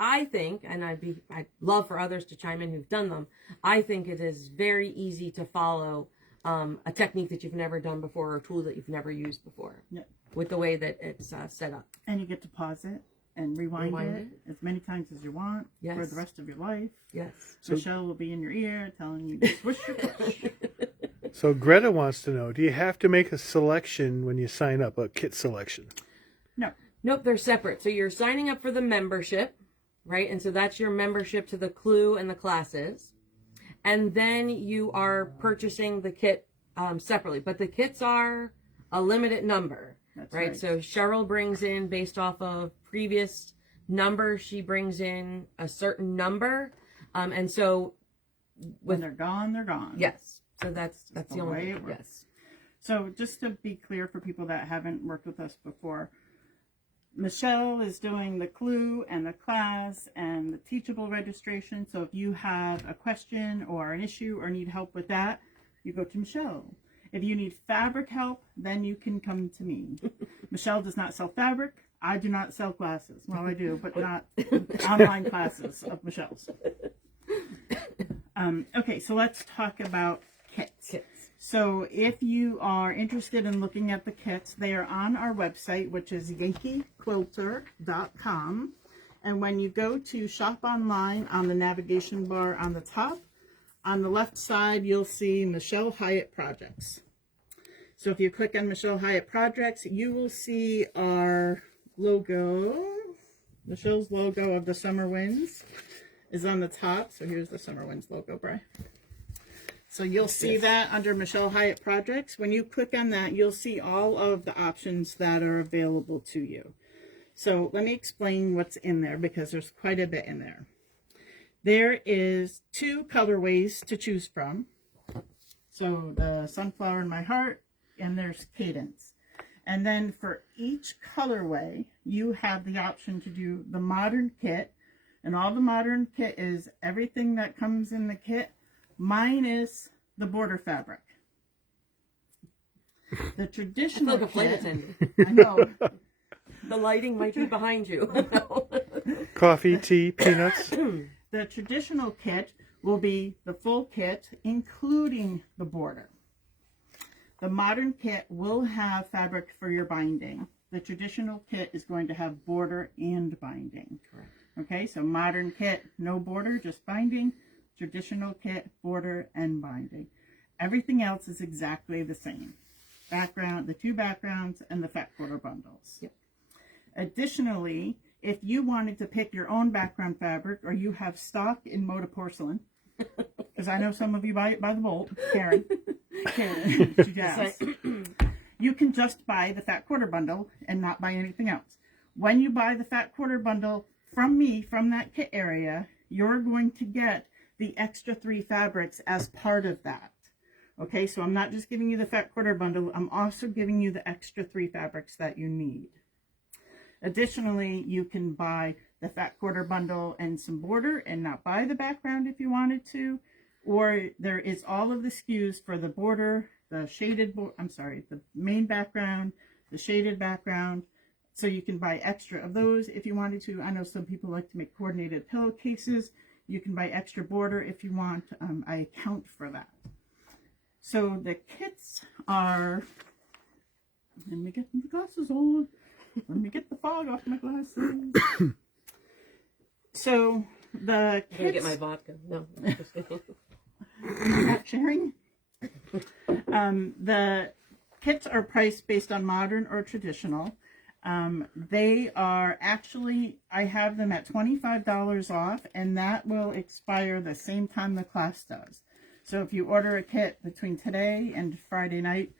I think, and I'd love for others to chime in who've done them, I think it is very easy to follow a technique that you've never done before, or a tool that you've never used before, with the way that it's set up. And you get to pause it and rewind it as many times as you want for the rest of your life. Yes. So Michelle will be in your ear telling you to swish your push. So Greta wants to know, do you have to make a selection when you sign up, a kit selection? No. Nope, they're separate. So you're signing up for the membership, right? And so that's your membership to the clue and the classes. And then you are purchasing the kit separately. But the kits are a limited number. That's right? So Cheryl brings in, based off of previous numbers, she brings in a certain number. And so when they're gone, they're gone. Yes. So that's the only way it works. Yes. So just to be clear for people that haven't worked with us before, Michelle is doing the clue and the class and the teachable registration. So if you have a question or an issue or need help with that, you go to Michelle. If you need fabric help, then you can come to me. Michelle does not sell fabric. I do not sell classes. Well, I do, but not online classes of Michelle's. Okay, so let's talk about kits. So if you are interested in looking at the kits, they are on our website, which is yankeequilter.com. And when you go to shop online on the navigation bar on the top, on the left side, you'll see Michelle Hyatt Projects. So if you click on Michelle Hyatt Projects, you will see our logo. Michelle's logo of the Summer Winds is on the top. So here's the Summer Winds logo, Bri. So you'll see that under Michelle Hyatt Projects. When you click on that, you'll see all of the options that are available to you. So let me explain what's in there, because there's quite a bit in there. There is 2 colorways to choose from. So the Sunflower in My Heart, and there's Cadence. And then for each colorway, you have the option to do the modern kit. And all the modern kit is everything that comes in the kit minus the border fabric. The traditional Like a flight kit, attendant. I know. The lighting might be behind you. Coffee, tea, peanuts. The traditional kit will be the full kit, including the border. The modern kit will have fabric for your binding. The traditional kit is going to have border and binding. Correct. Okay, so modern kit, no border, just binding. Traditional kit, border and binding. Everything else is exactly the same. Background, the two backgrounds, and the fat quarter bundles. Yep. Additionally, if you wanted to pick your own background fabric, or you have stock in Moda porcelain, because I know some of you buy it by the bolt, Karen, she does. You can just buy the fat quarter bundle and not buy anything else. When you buy the fat quarter bundle from me, from that kit area, you're going to get the extra 3 fabrics as part of that. Okay, so I'm not just giving you the fat quarter bundle, I'm also giving you the extra 3 fabrics that you need. Additionally, you can buy the fat quarter bundle and some border and not buy the background if you wanted to. Or there is all of the SKUs for the border, the shaded, the main background, the shaded background. So you can buy extra of those if you wanted to. I know some people like to make coordinated pillowcases. You can buy extra border if you want. I account for that. So the kits are, let me get my glasses on. Let me get the fog off my glasses. So the I'm gonna kits, get my vodka. No, I'm just kidding. you're not sharing. The kits are priced based on modern or traditional. They are actually, I have them at $25 off, and that will expire the same time the class does. So if you order a kit between today and Friday night,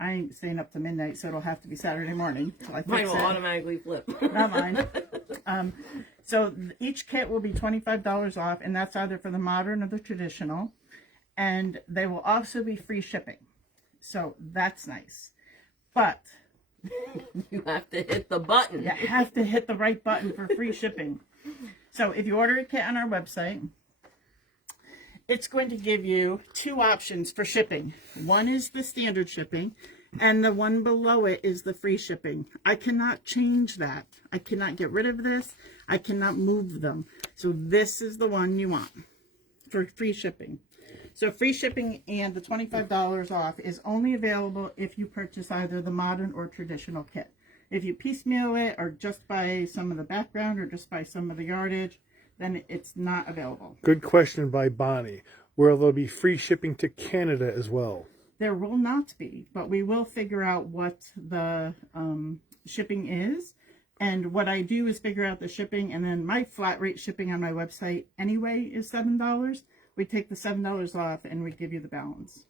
I ain't staying up to midnight, so it'll have to be Saturday morning till I fix Mine will it. automatically flip. Not mine. So each kit will be $25 off, and that's either for the modern or the traditional. And they will also be free shipping. So that's nice. But You have to hit the button. you have to hit the right button for free shipping. So if you order a kit on our website, it's going to give you 2 options for shipping. One is the standard shipping, and the one below it is the free shipping. I cannot change that. I cannot get rid of this. I cannot move them. So this is the one you want for free shipping. So free shipping and the $25 off is only available if you purchase either the modern or traditional kit. If you piecemeal it or just buy some of the background or just buy some of the yardage, then it's not available. Good question by Bonnie. Will there be free shipping to Canada as well? There will not be, but we will figure out what the shipping is. And what I do is figure out the shipping, and then my flat rate shipping on my website anyway is $7. We take the $7 off and we give you the balance.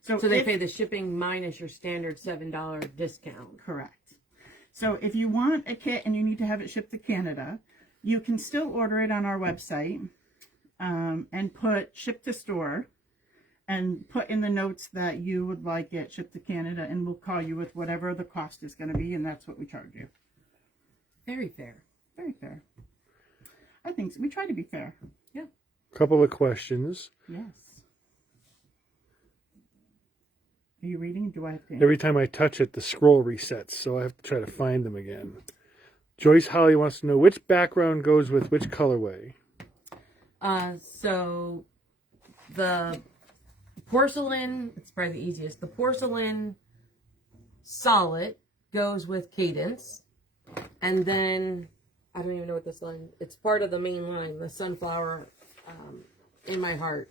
So they pay the shipping minus your standard $7 discount. Correct. So if you want a kit and you need to have it shipped to Canada, you can still order it on our website and put ship to store and put in the notes that you would like it shipped to Canada, and we'll call you with whatever the cost is going to be, and that's what we charge you. Very fair. Very fair. I think so. We try to be fair. Yeah. Couple of questions. Yes. Are you reading? Do I have to? Every time I touch it, the scroll resets, so I have to try to find them again. Joyce Holly wants to know which background goes with which colorway. So the porcelain, it's probably the easiest. The porcelain solid goes with Cadence. And then, I don't even know what this line, it's part of the main line, the sunflower in my heart.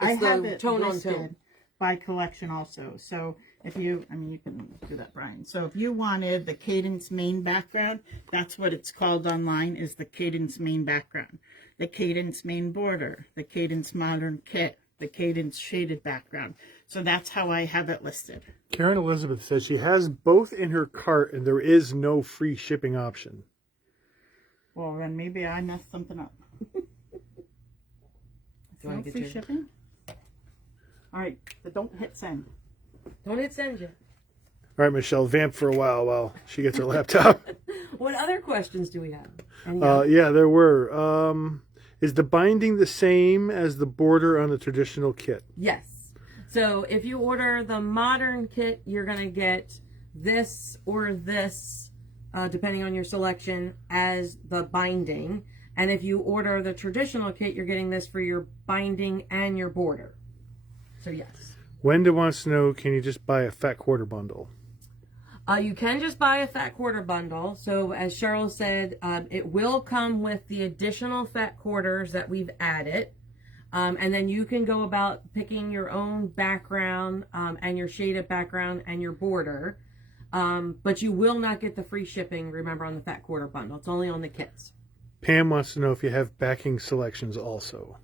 I It's have the it tone on listed tone. by collection also. So if you, I mean, you can do that, Brian. So if you wanted the Cadence main background, that's what it's called online, is the Cadence main background. The Cadence main border, the Cadence modern kit, the Cadence shaded background. So that's how I have it listed. Karen Elizabeth says she has both in her cart and there is no free shipping option. Well, then maybe I messed something up. Do I No get free your- shipping? All right, but don't hit send. Don't hit send yet. All right, Michelle, vamp for a while she gets her laptop. What other questions do we have? Yeah, there were. Is the binding the same as the border on the traditional kit? Yes. So if you order the modern kit, you're going to get this or this, depending on your selection, as the binding. And if you order the traditional kit, you're getting this for your binding and your border. So yes. Wenda wants to know, can you just buy a fat quarter bundle? You can just buy a fat quarter bundle. So as Cheryl said, it will come with the additional fat quarters that we've added. And then you can go about picking your own background and your shaded background and your border. But you will not get the free shipping, remember, on the fat quarter bundle. It's only on the kits. Pam wants to know if you have backing selections also.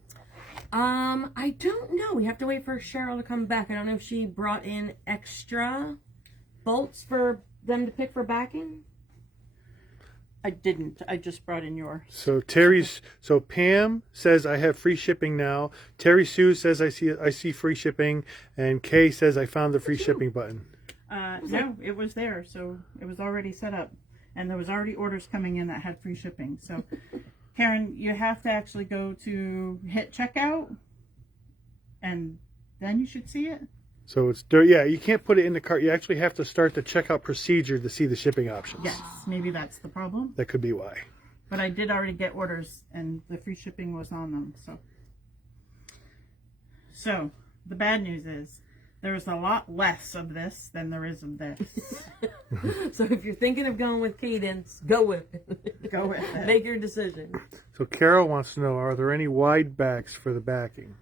I don't know. We have to wait for Cheryl to come back. I don't know if she brought in extra bolts for them to pick for backing. I didn't. I just brought in your. So Pam says I have free shipping now. Terry Sue says I see free shipping, and Kay says I found the free shipping button. No, it was there, so it was already set up, and there was already orders coming in that had free shipping. So, Karen, you have to actually go to hit checkout, and then you should see it. So you can't put it in the cart. You actually have to start the checkout procedure to see the shipping options. Yes, maybe that's the problem. That could be why. But I did already get orders, and the free shipping was on them. So the bad news is there's a lot less of this than there is of this. So if you're thinking of going with Cadence, go with it. Go with it. Make your decision. So Carol wants to know, are there any wide backs for the backing?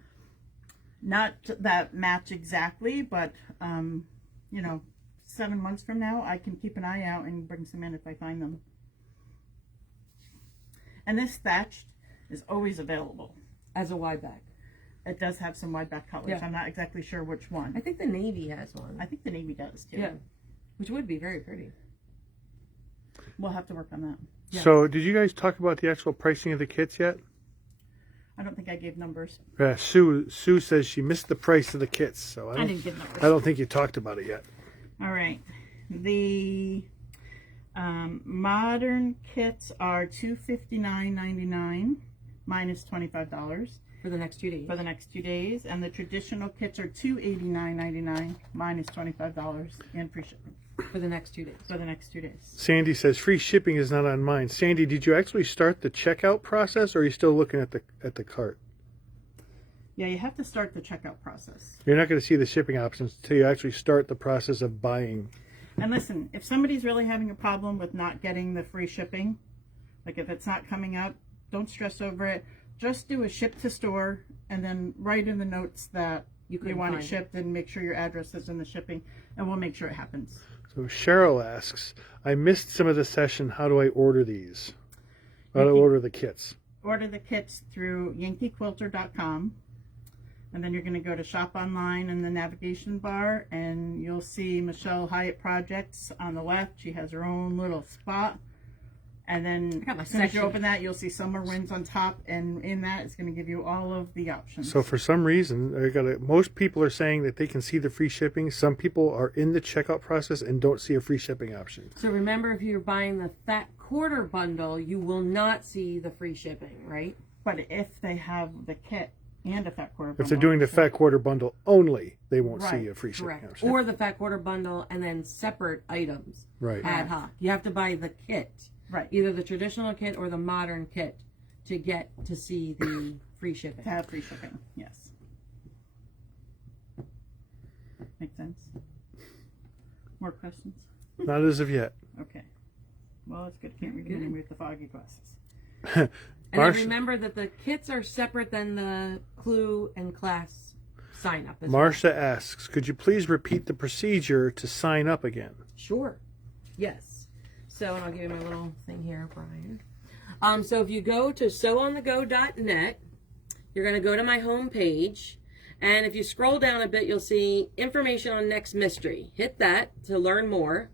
Not that match exactly, but 7 months from now, I can keep an eye out and bring some in if I find them. And this thatched is always available. As a wide back. It does have some wide back colors. Yeah. I'm not exactly sure which one. I think the navy has one. I think the navy does too. Yeah. Which would be very pretty. We'll have to work on that. Yeah. So did you guys talk about the actual pricing of the kits yet? I don't think I gave numbers. Sue says she missed the price of the kits, so I didn't give numbers. I don't think you talked about it yet. All right. The modern kits are $259.99 minus $25 For the next 2 days. for the next 2 days, and the traditional kits are $289.99 minus $25 and free shipping For the next 2 days. for the next 2 days. Sandy says free shipping is not on mine. Sandy, did you actually start the checkout process, or are you still looking at the cart? Yeah, you have to start the checkout process. You're not going to see the shipping options until you actually start the process of buying. And listen, if somebody's really having a problem with not getting the free shipping, like if it's not coming up, don't stress over it. Just do a ship to store and then write in the notes that you want it shipped and make sure your address is in the shipping, and we'll make sure it happens. So Cheryl asks, I missed some of the session. How do I order these? How do I order the kits? Order the kits through yankeequilter.com. And then you're going to go to shop online in the navigation bar, and you'll see Michelle Hyatt Projects on the left. She has her own little spot. And then as soon as you open that, you'll see Summer Winds on top, and in that it's going to give you all of the options. So for some reason, most people are saying that they can see the free shipping. Some people are in the checkout process and don't see a free shipping option. So remember, if you're buying the fat quarter bundle, you will not see the free shipping, right? But if they have the kit and a fat quarter bundle. If they're doing the fat quarter bundle only, they won't see Right, a free shipping Correct. option. Or the fat quarter bundle and then separate items. Right. Ad hoc. You have to buy the kit. Right. Either the traditional kit or the modern kit to get to see the free shipping. To have free shipping, yes. Makes sense? More questions? Not as of yet. Okay. Well, it's good. Can't read them with the foggy glasses. And then Marcia, remember that the kits are separate than the clue and class sign up. Marcia asks, could you please repeat the procedure to sign up again? Sure. Yes. So, and I'll give you my little thing here, Brian. So if you go to sewonthego.net, you're going to go to my home page, and if you scroll down a bit, you'll see information on next mystery. Hit that to learn more,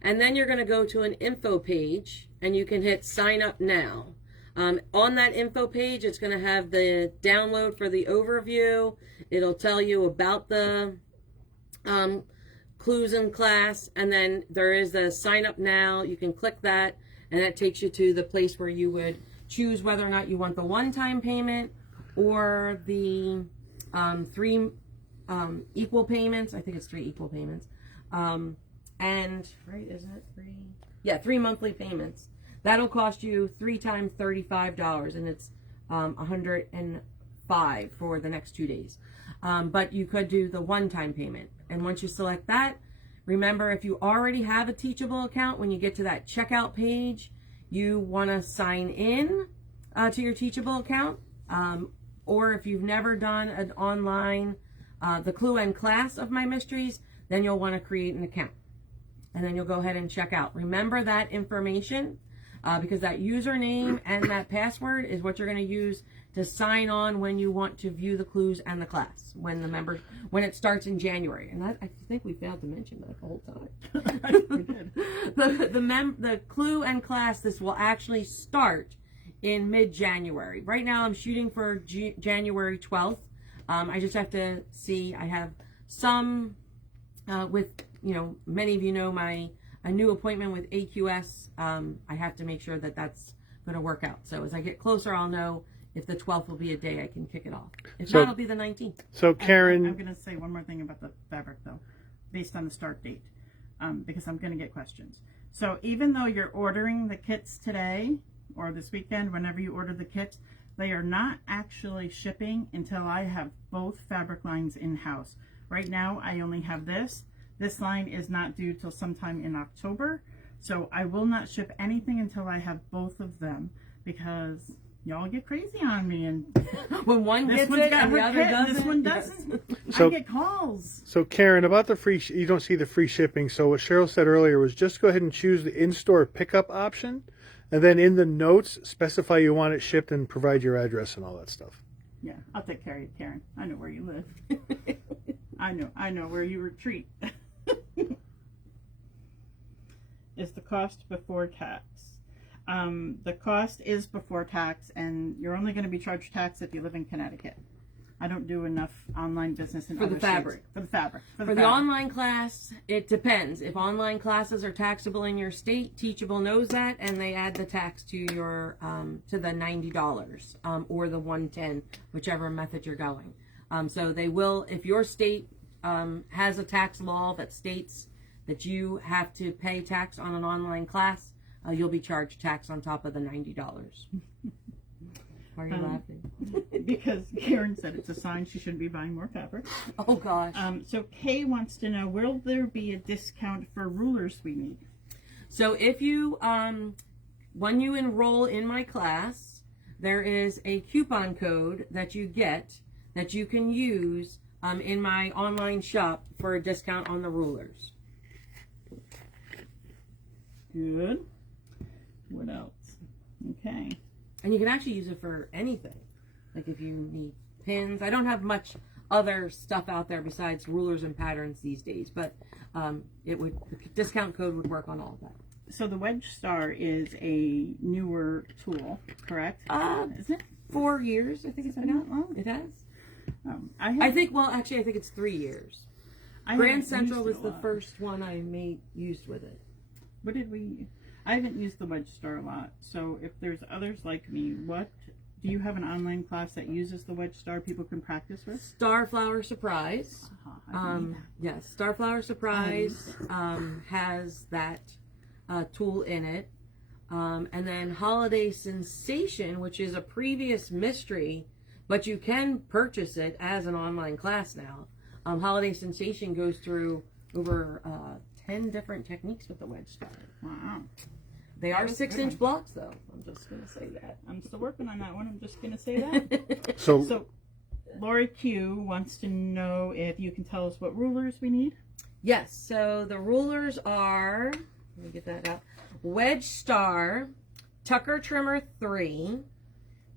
and then you're going to go to an info page, and you can hit sign up now. On that info page, it's going to have the download for the overview. It'll tell you about the clues in class, and then there is a sign up now. You can click that, and that takes you to the place where you would choose whether or not you want the one-time payment or the 3 equal payments. I think it's 3 equal payments. And, right, isn't it 3? Yeah, 3 monthly payments. That'll cost you 3 times $35, and it's $105 for the next 2 days. But you could do the one-time payment. And once you select that, remember, if you already have a Teachable account, when you get to that checkout page, you want to sign in to your Teachable account. Or if you've never done an online, the Clue and Class of My Mysteries, then you'll want to create an account. And then you'll go ahead and check out. Remember that information, because that username and that password is what you're going to use to sign on when you want to view the clues and the class, when it starts in January. And I think we failed to mention that the whole time. We did. The clue and class, this will actually start in mid-January. Right now I'm shooting for January 12th. I just have to see. I have some with, many of you know a new appointment with AQS. I have to make sure that that's going to work out. So as I get closer, I'll know if the 12th will be a day I can kick it off. If not, it'll be the 19th. So Karen, I'm going to say one more thing about the fabric, though, based on the start date, because I'm going to get questions. So even though you're ordering the kits today or this weekend, whenever you order the kits, they are not actually shipping until I have both fabric lines in-house. Right now, I only have this. This line is not due till sometime in October. So I will not ship anything until I have both of them, because y'all get crazy on me, and when one this gets one's it got and the her other kit, and doesn't, this one yes. doesn't. So- I get calls. So Karen, about the free, you don't see the free shipping. So what Cheryl said earlier was just go ahead and choose the in-store pickup option, and then in the notes specify you want it shipped and provide your address and all that stuff. Yeah, I'll take care of you, Karen. I know where you live. I know where you retreat. Is the cost before tax? The cost is before tax, and you're only going to be charged tax if you live in Connecticut. I don't do enough online business in For other the fabric. states. For the fabric. For the online class, it depends. If online classes are taxable in your state, Teachable knows that, and they add the tax to your to the $90 or the $110, whichever method you're going. So they will, if your state has a tax law that states that you have to pay tax on an online class, you'll be charged tax on top of the $90. Why are you laughing? Because Karen said it's a sign she shouldn't be buying more fabric. Oh gosh. So Kay wants to know, will there be a discount for rulers we need? So if you, when you enroll in my class, there is a coupon code that you get that you can use in my online shop for a discount on the rulers. Good. What else? Okay. And you can actually use it for anything. Like if you need pins. I don't have much other stuff out there besides rulers and patterns these days, but the discount code would work on all of that. So the Wedge Star is a newer tool, correct? Is it? 4 years, I think it's been out. long? It has. I think it's 3 years. Grand Central was the first one I used with it. What did we? I haven't used the Wedge Star a lot. So if there's others like me, do you have an online class that uses the Wedge Star people can practice with? Starflower Surprise. Yes, Starflower Surprise has that tool in it. And then Holiday Sensation, which is a previous mystery, but you can purchase it as an online class now. Holiday Sensation goes through over 10 different techniques with the Wedge Star. Wow. They are 6-inch blocks, though. I'm just going to say that. I'm still working on that one. I'm just going to say that. So So Laura Q wants to know if you can tell us what rulers we need. Yes, so the rulers are, let me get that out, Wedge Star, Tucker Trimmer 3,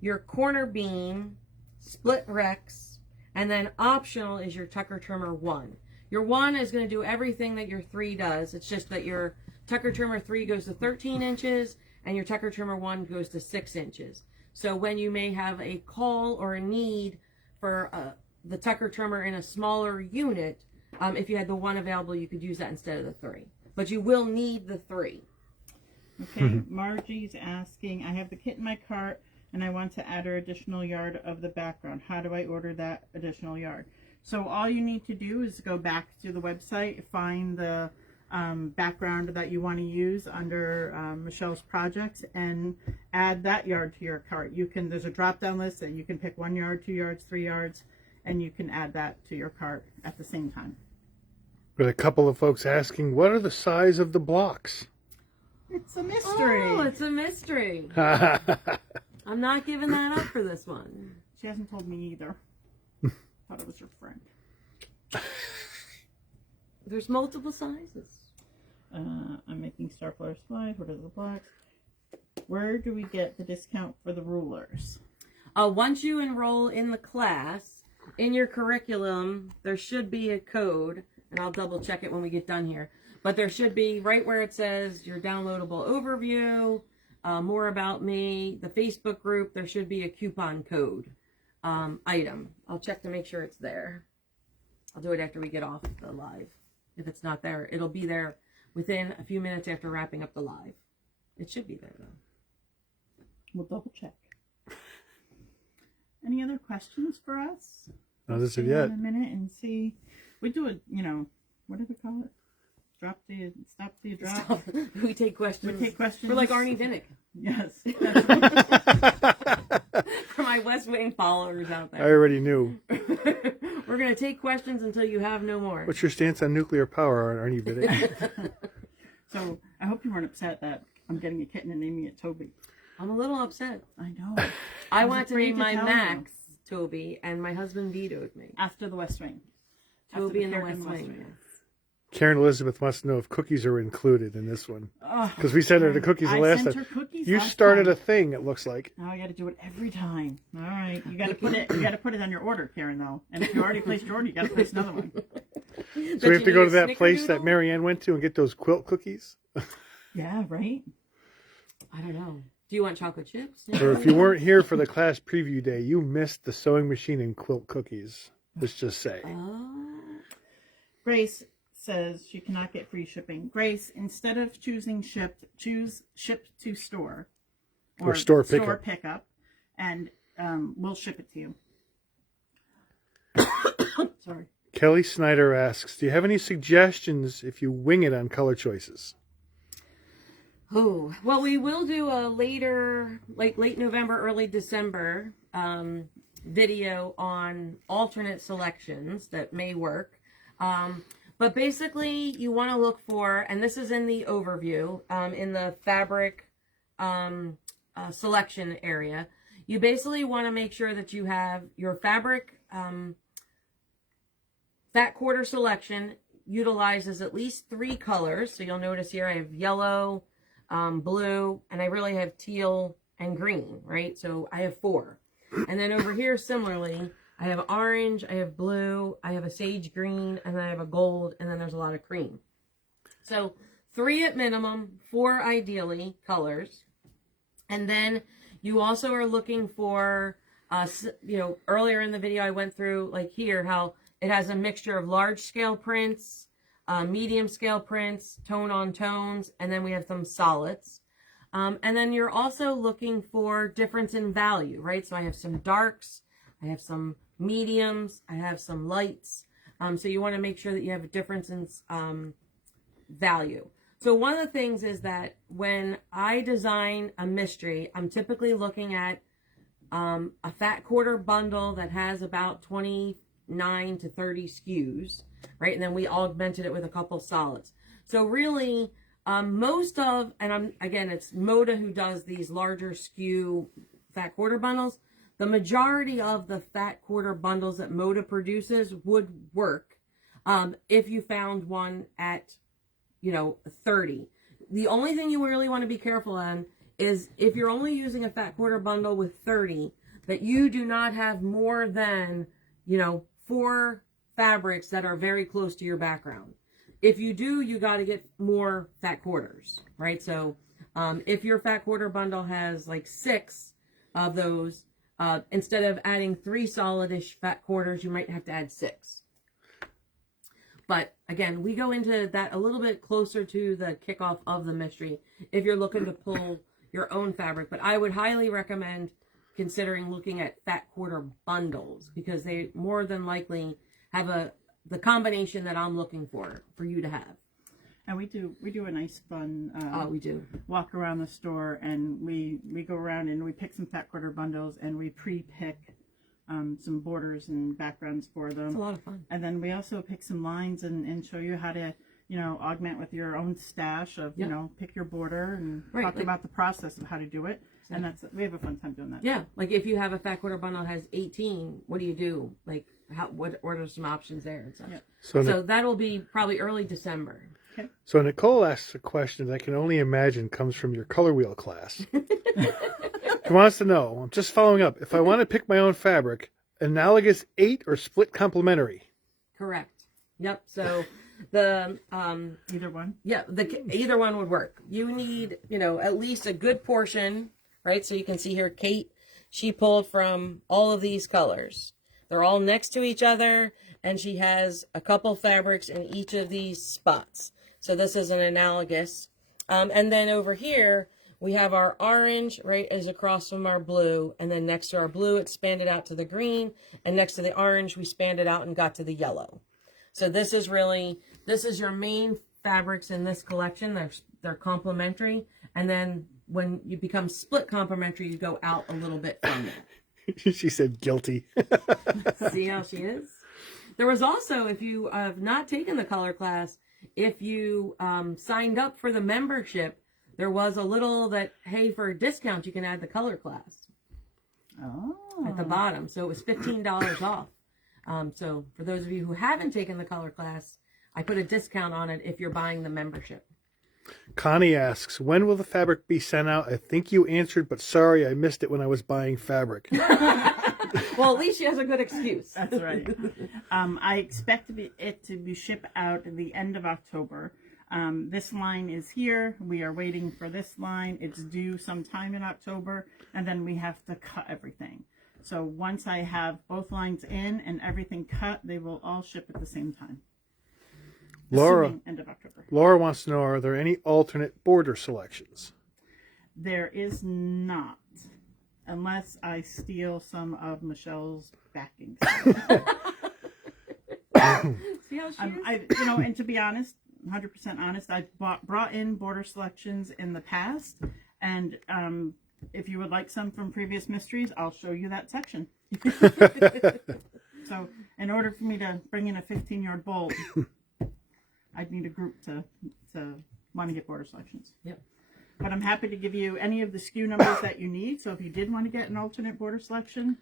your corner beam, split Rex, and then optional is your Tucker Trimmer 1. Your 1 is going to do everything that your 3 does. It's just that your Tucker Trimmer 3 goes to 13 inches and your Tucker Trimmer 1 goes to 6 inches. So when you may have a call or a need for the Tucker Trimmer in a smaller unit, if you had the 1 available, you could use that instead of the 3. But you will need the 3. Okay, Margie's asking, I have the kit in my cart and I want to add an additional yard of the background. How do I order that additional yard? So all you need to do is go back to the website, find the background that you want to use under Michelle's project, and add that yard to your cart. There's a drop down list and you can pick 1 yard, 2 yards, 3 yards, and you can add that to your cart at the same time. With a couple of folks asking, what are the size of the blocks? It's a mystery. Oh, it's a mystery. I'm not giving that up for this one. She hasn't told me either. Thought it was your friend. There's multiple sizes. I'm making Starflower slides. What are the blocks? Where do we get the discount for the rulers? Once you enroll in the class, in your curriculum, there should be a code, and I'll double check it when we get done here. But there should be, right where it says your downloadable overview, more about me, the Facebook group, there should be a coupon code item. I'll check to make sure it's there. I'll do it after we get off the live. If it's not there, it'll be there within a few minutes after wrapping up the live. It should be there, though. We'll double check. Any other questions for us? Not as of Stay yet. on a minute and see. We do it, what do we call it? Stop the drop. We take questions. We take questions. We're like Arnie Vinnick. Yes. That's right. For my West Wing followers out I there. already knew. We're going to take questions until you have no more. What's your stance on nuclear power, Arnie Viddick? So I hope you weren't upset that I'm getting a kitten and naming it Toby. I'm a little upset. I know. I was wanted to afraid name to my tell Max Toby, and my husband vetoed me. After the West Wing. After Toby in the character West Wing. yes. Karen Elizabeth wants to know if cookies are included in this one. Oh, Because we sent her the cookies the I last sent time. her cookies You last started time. a thing, it looks like. Now I got to do it every time. All right, you got to put it. You got to put it on your order, Karen. Though, and if you already placed your order, you got to place another one. So we have to go to that place that Marianne went to and get those quilt cookies? Yeah, right. I don't know. Do you want chocolate chips? Or if you weren't here for the class preview day, you missed the sewing machine and quilt cookies. Let's just say. Grace says she cannot get free shipping. Grace, instead of choosing shipped, choose shipped to store Or store pickup. Store pickup, and we'll ship it to you. Sorry. Kelly Snyder asks, do you have any suggestions if you wing it on color choices? Oh, well, we will do a later, like late November, early December video on alternate selections that may work. But basically, you want to look for, and this is in the overview, in the fabric selection area, you basically want to make sure that you have your fabric fat quarter selection utilizes at least 3 colors. So you'll notice here I have yellow, blue, and I really have teal and green, right? So I have 4. And then over here, similarly, I have orange, I have blue, I have a sage green, and then I have a gold, and then there's a lot of cream. So 3 at minimum, 4 ideally colors. And then you also are looking for, earlier in the video I went through, like here, how it has a mixture of large scale prints, medium scale prints, tone on tones, and then we have some solids. And then you're also looking for difference in value, right? So I have some darks, I have some mediums, I have some lights. So you want to make sure that you have a difference in value. So one of the things is that when I design a mystery, I'm typically looking at a fat quarter bundle that has about 29 to 30 SKUs, right? And then we augmented it with a couple solids. So really, most of, and it's Moda who does these larger SKU fat quarter bundles. The majority of the fat quarter bundles that Moda produces would work if you found one at 30. The only thing you really want to be careful on is if you're only using a fat quarter bundle with 30, that you do not have more than, 4 fabrics that are very close to your background. If you do, you got to get more fat quarters, right? So if your fat quarter bundle has like 6 of those, instead of adding 3 solidish fat quarters, you might have to add 6. But again, we go into that a little bit closer to the kickoff of the mystery if you're looking to pull your own fabric. But I would highly recommend considering looking at fat quarter bundles, because they more than likely have the combination that I'm looking for you to have. And we do a nice fun We do. walk around the store, and we go around and we pick some fat quarter bundles, and we pre-pick some borders and backgrounds for them. It's a lot of fun. And then we also pick some lines and show you how to, augment with your own stash of, pick your border and talk about the process of how to do it. And we have a fun time doing that. Yeah, like if you have a fat quarter bundle that has 18, what do you do? Like, what are some options there and stuff? So, So that'll be probably early December. Okay. So Nicole asks a question that I can only imagine comes from your color wheel class. She wants to know, I'm just following up, if I want to pick my own fabric, analogous 8 or split complementary? Correct. Yep. So the Either one. yeah, either one would work. You need, at least a good portion, right? So you can see here, Kate, she pulled from all of these colors. They're all next to each other, and she has a couple fabrics in each of these spots. So this is an analogous. And then over here, we have our orange, right, is across from our blue. And then next to our blue, it expanded out to the green. And next to the orange, we expanded out and got to the yellow. So this is your main fabrics in this collection. They're complementary. And then when you become split complementary, you go out a little bit from that. She said guilty. See how she is? There was also, if you have not taken the color class, if you signed up for the membership, there was a little that, hey, for a discount, you can add the color class at the bottom. So it was $15 off. So for those of you who haven't taken the color class, I put a discount on it if you're buying the membership. Connie asks, when will the fabric be sent out? I think you answered, but sorry, I missed it when I was buying fabric. Well, at least she has a good excuse. That's right. I expect it to be shipped out at the end of October. This line is here. We are waiting for this line. It's due sometime in October, and then we have to cut everything. So once I have both lines in and everything cut, they will all ship at the same time. Laura, End of October. Laura wants to know, are there any alternate border selections? There is not, unless I steal some of Michelle's backings. See how she is? And to be honest, 100% honest, I brought in border selections in the past, and if you would like some from previous mysteries, I'll show you that section. So in order for me to bring in a 15-yard bolt, I'd need a group to want to get border selections. Yep. But I'm happy to give you any of the SKU numbers that you need. So if you did want to get an alternate border selection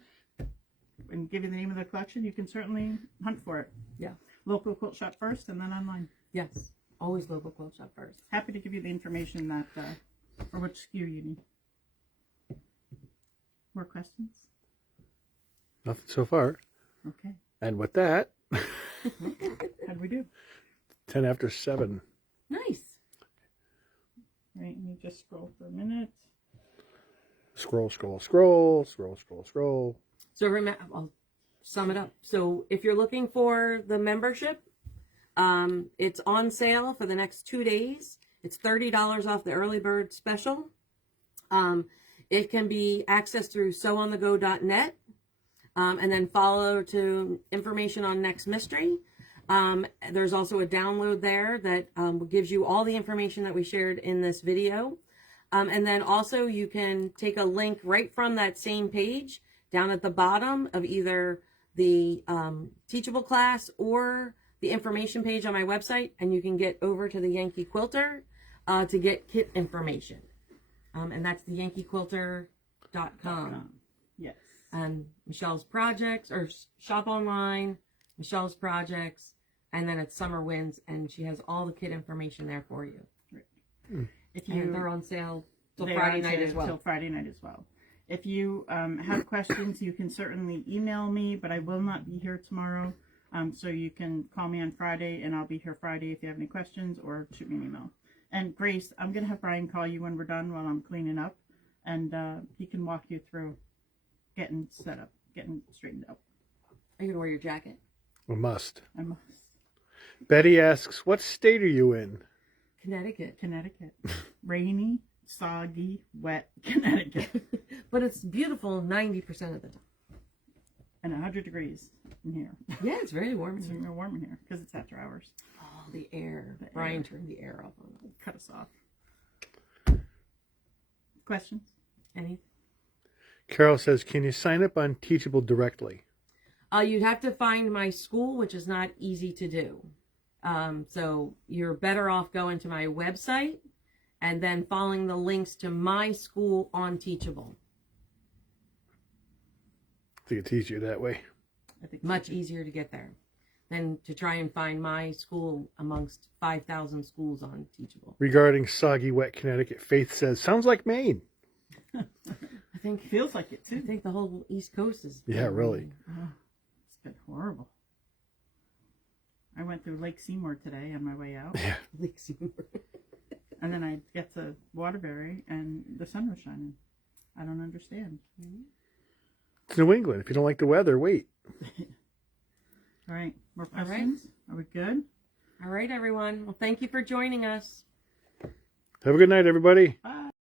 and give you the name of the collection, you can certainly hunt for it. Yeah. Local quilt shop first, and then online. Yes. Always local quilt shop first. Happy to give you the information that for which SKU you need. More questions? Nothing so far. Okay. And with that, How'd we do? 10 after 7. Nice. Right, let me just scroll for a minute. Scroll, scroll, scroll, scroll, scroll, scroll. So I'll sum it up. So if you're looking for the membership, it's on sale for the next 2 days. It's $30 off the early bird special. It can be accessed through sewonthego.net, and then follow to information on next mystery. There's also a download there that gives you all the information that we shared in this video. And then also you can take a link right from that same page down at the bottom of either the teachable class or the information page on my website, and you can get over to the Yankee Quilter to get kit information. And that's the yankeequilter.com. Yes. And Michelle's projects, or shop online, Michelle's projects, and then it's Summer Winds, and she has all the kit information there for you. Right. If And they're on sale till They Friday are night as well. Till Friday night as well. If you have questions, you can certainly email me, but I will not be here tomorrow. So you can call me on Friday, and I'll be here Friday if you have any questions, or shoot me an email. And Grace, I'm going to have Brian call you when we're done while I'm cleaning up, and he can walk you through getting set up, getting straightened up. Are you going to wear your jacket? A must. I must. Betty asks, what state are you in? Connecticut. Connecticut. Rainy, soggy, wet Connecticut. But it's beautiful 90% of the time. And 100 degrees in here. Yeah, it's very warm. It's real warm in here because it's after hours. Oh, the air. The Brian air. turned the air off on it. Cut us off. Questions? Any? Carol says, can you sign up on Teachable directly? You'd have to find my school, which is not easy to do. So you're better off going to my website and then following the links to my school on Teachable. They can teach you that way. I think Much easier to get there than to try and find my school amongst 5,000 schools on Teachable. Regarding soggy, wet Connecticut, Faith says, sounds like Maine. I think feels like it I too. think the whole East Coast is. Yeah, really. Oh, it's been horrible. I went through Lake Seymour today on my way out, Yeah. Lake Seymour. and then I get to Waterbury, and the sun was shining. I don't understand. It's New England. If you don't like the weather, wait. All right, more All right. questions? Are we good? All right, everyone. Well, thank you for joining us. Have a good night, everybody. Bye.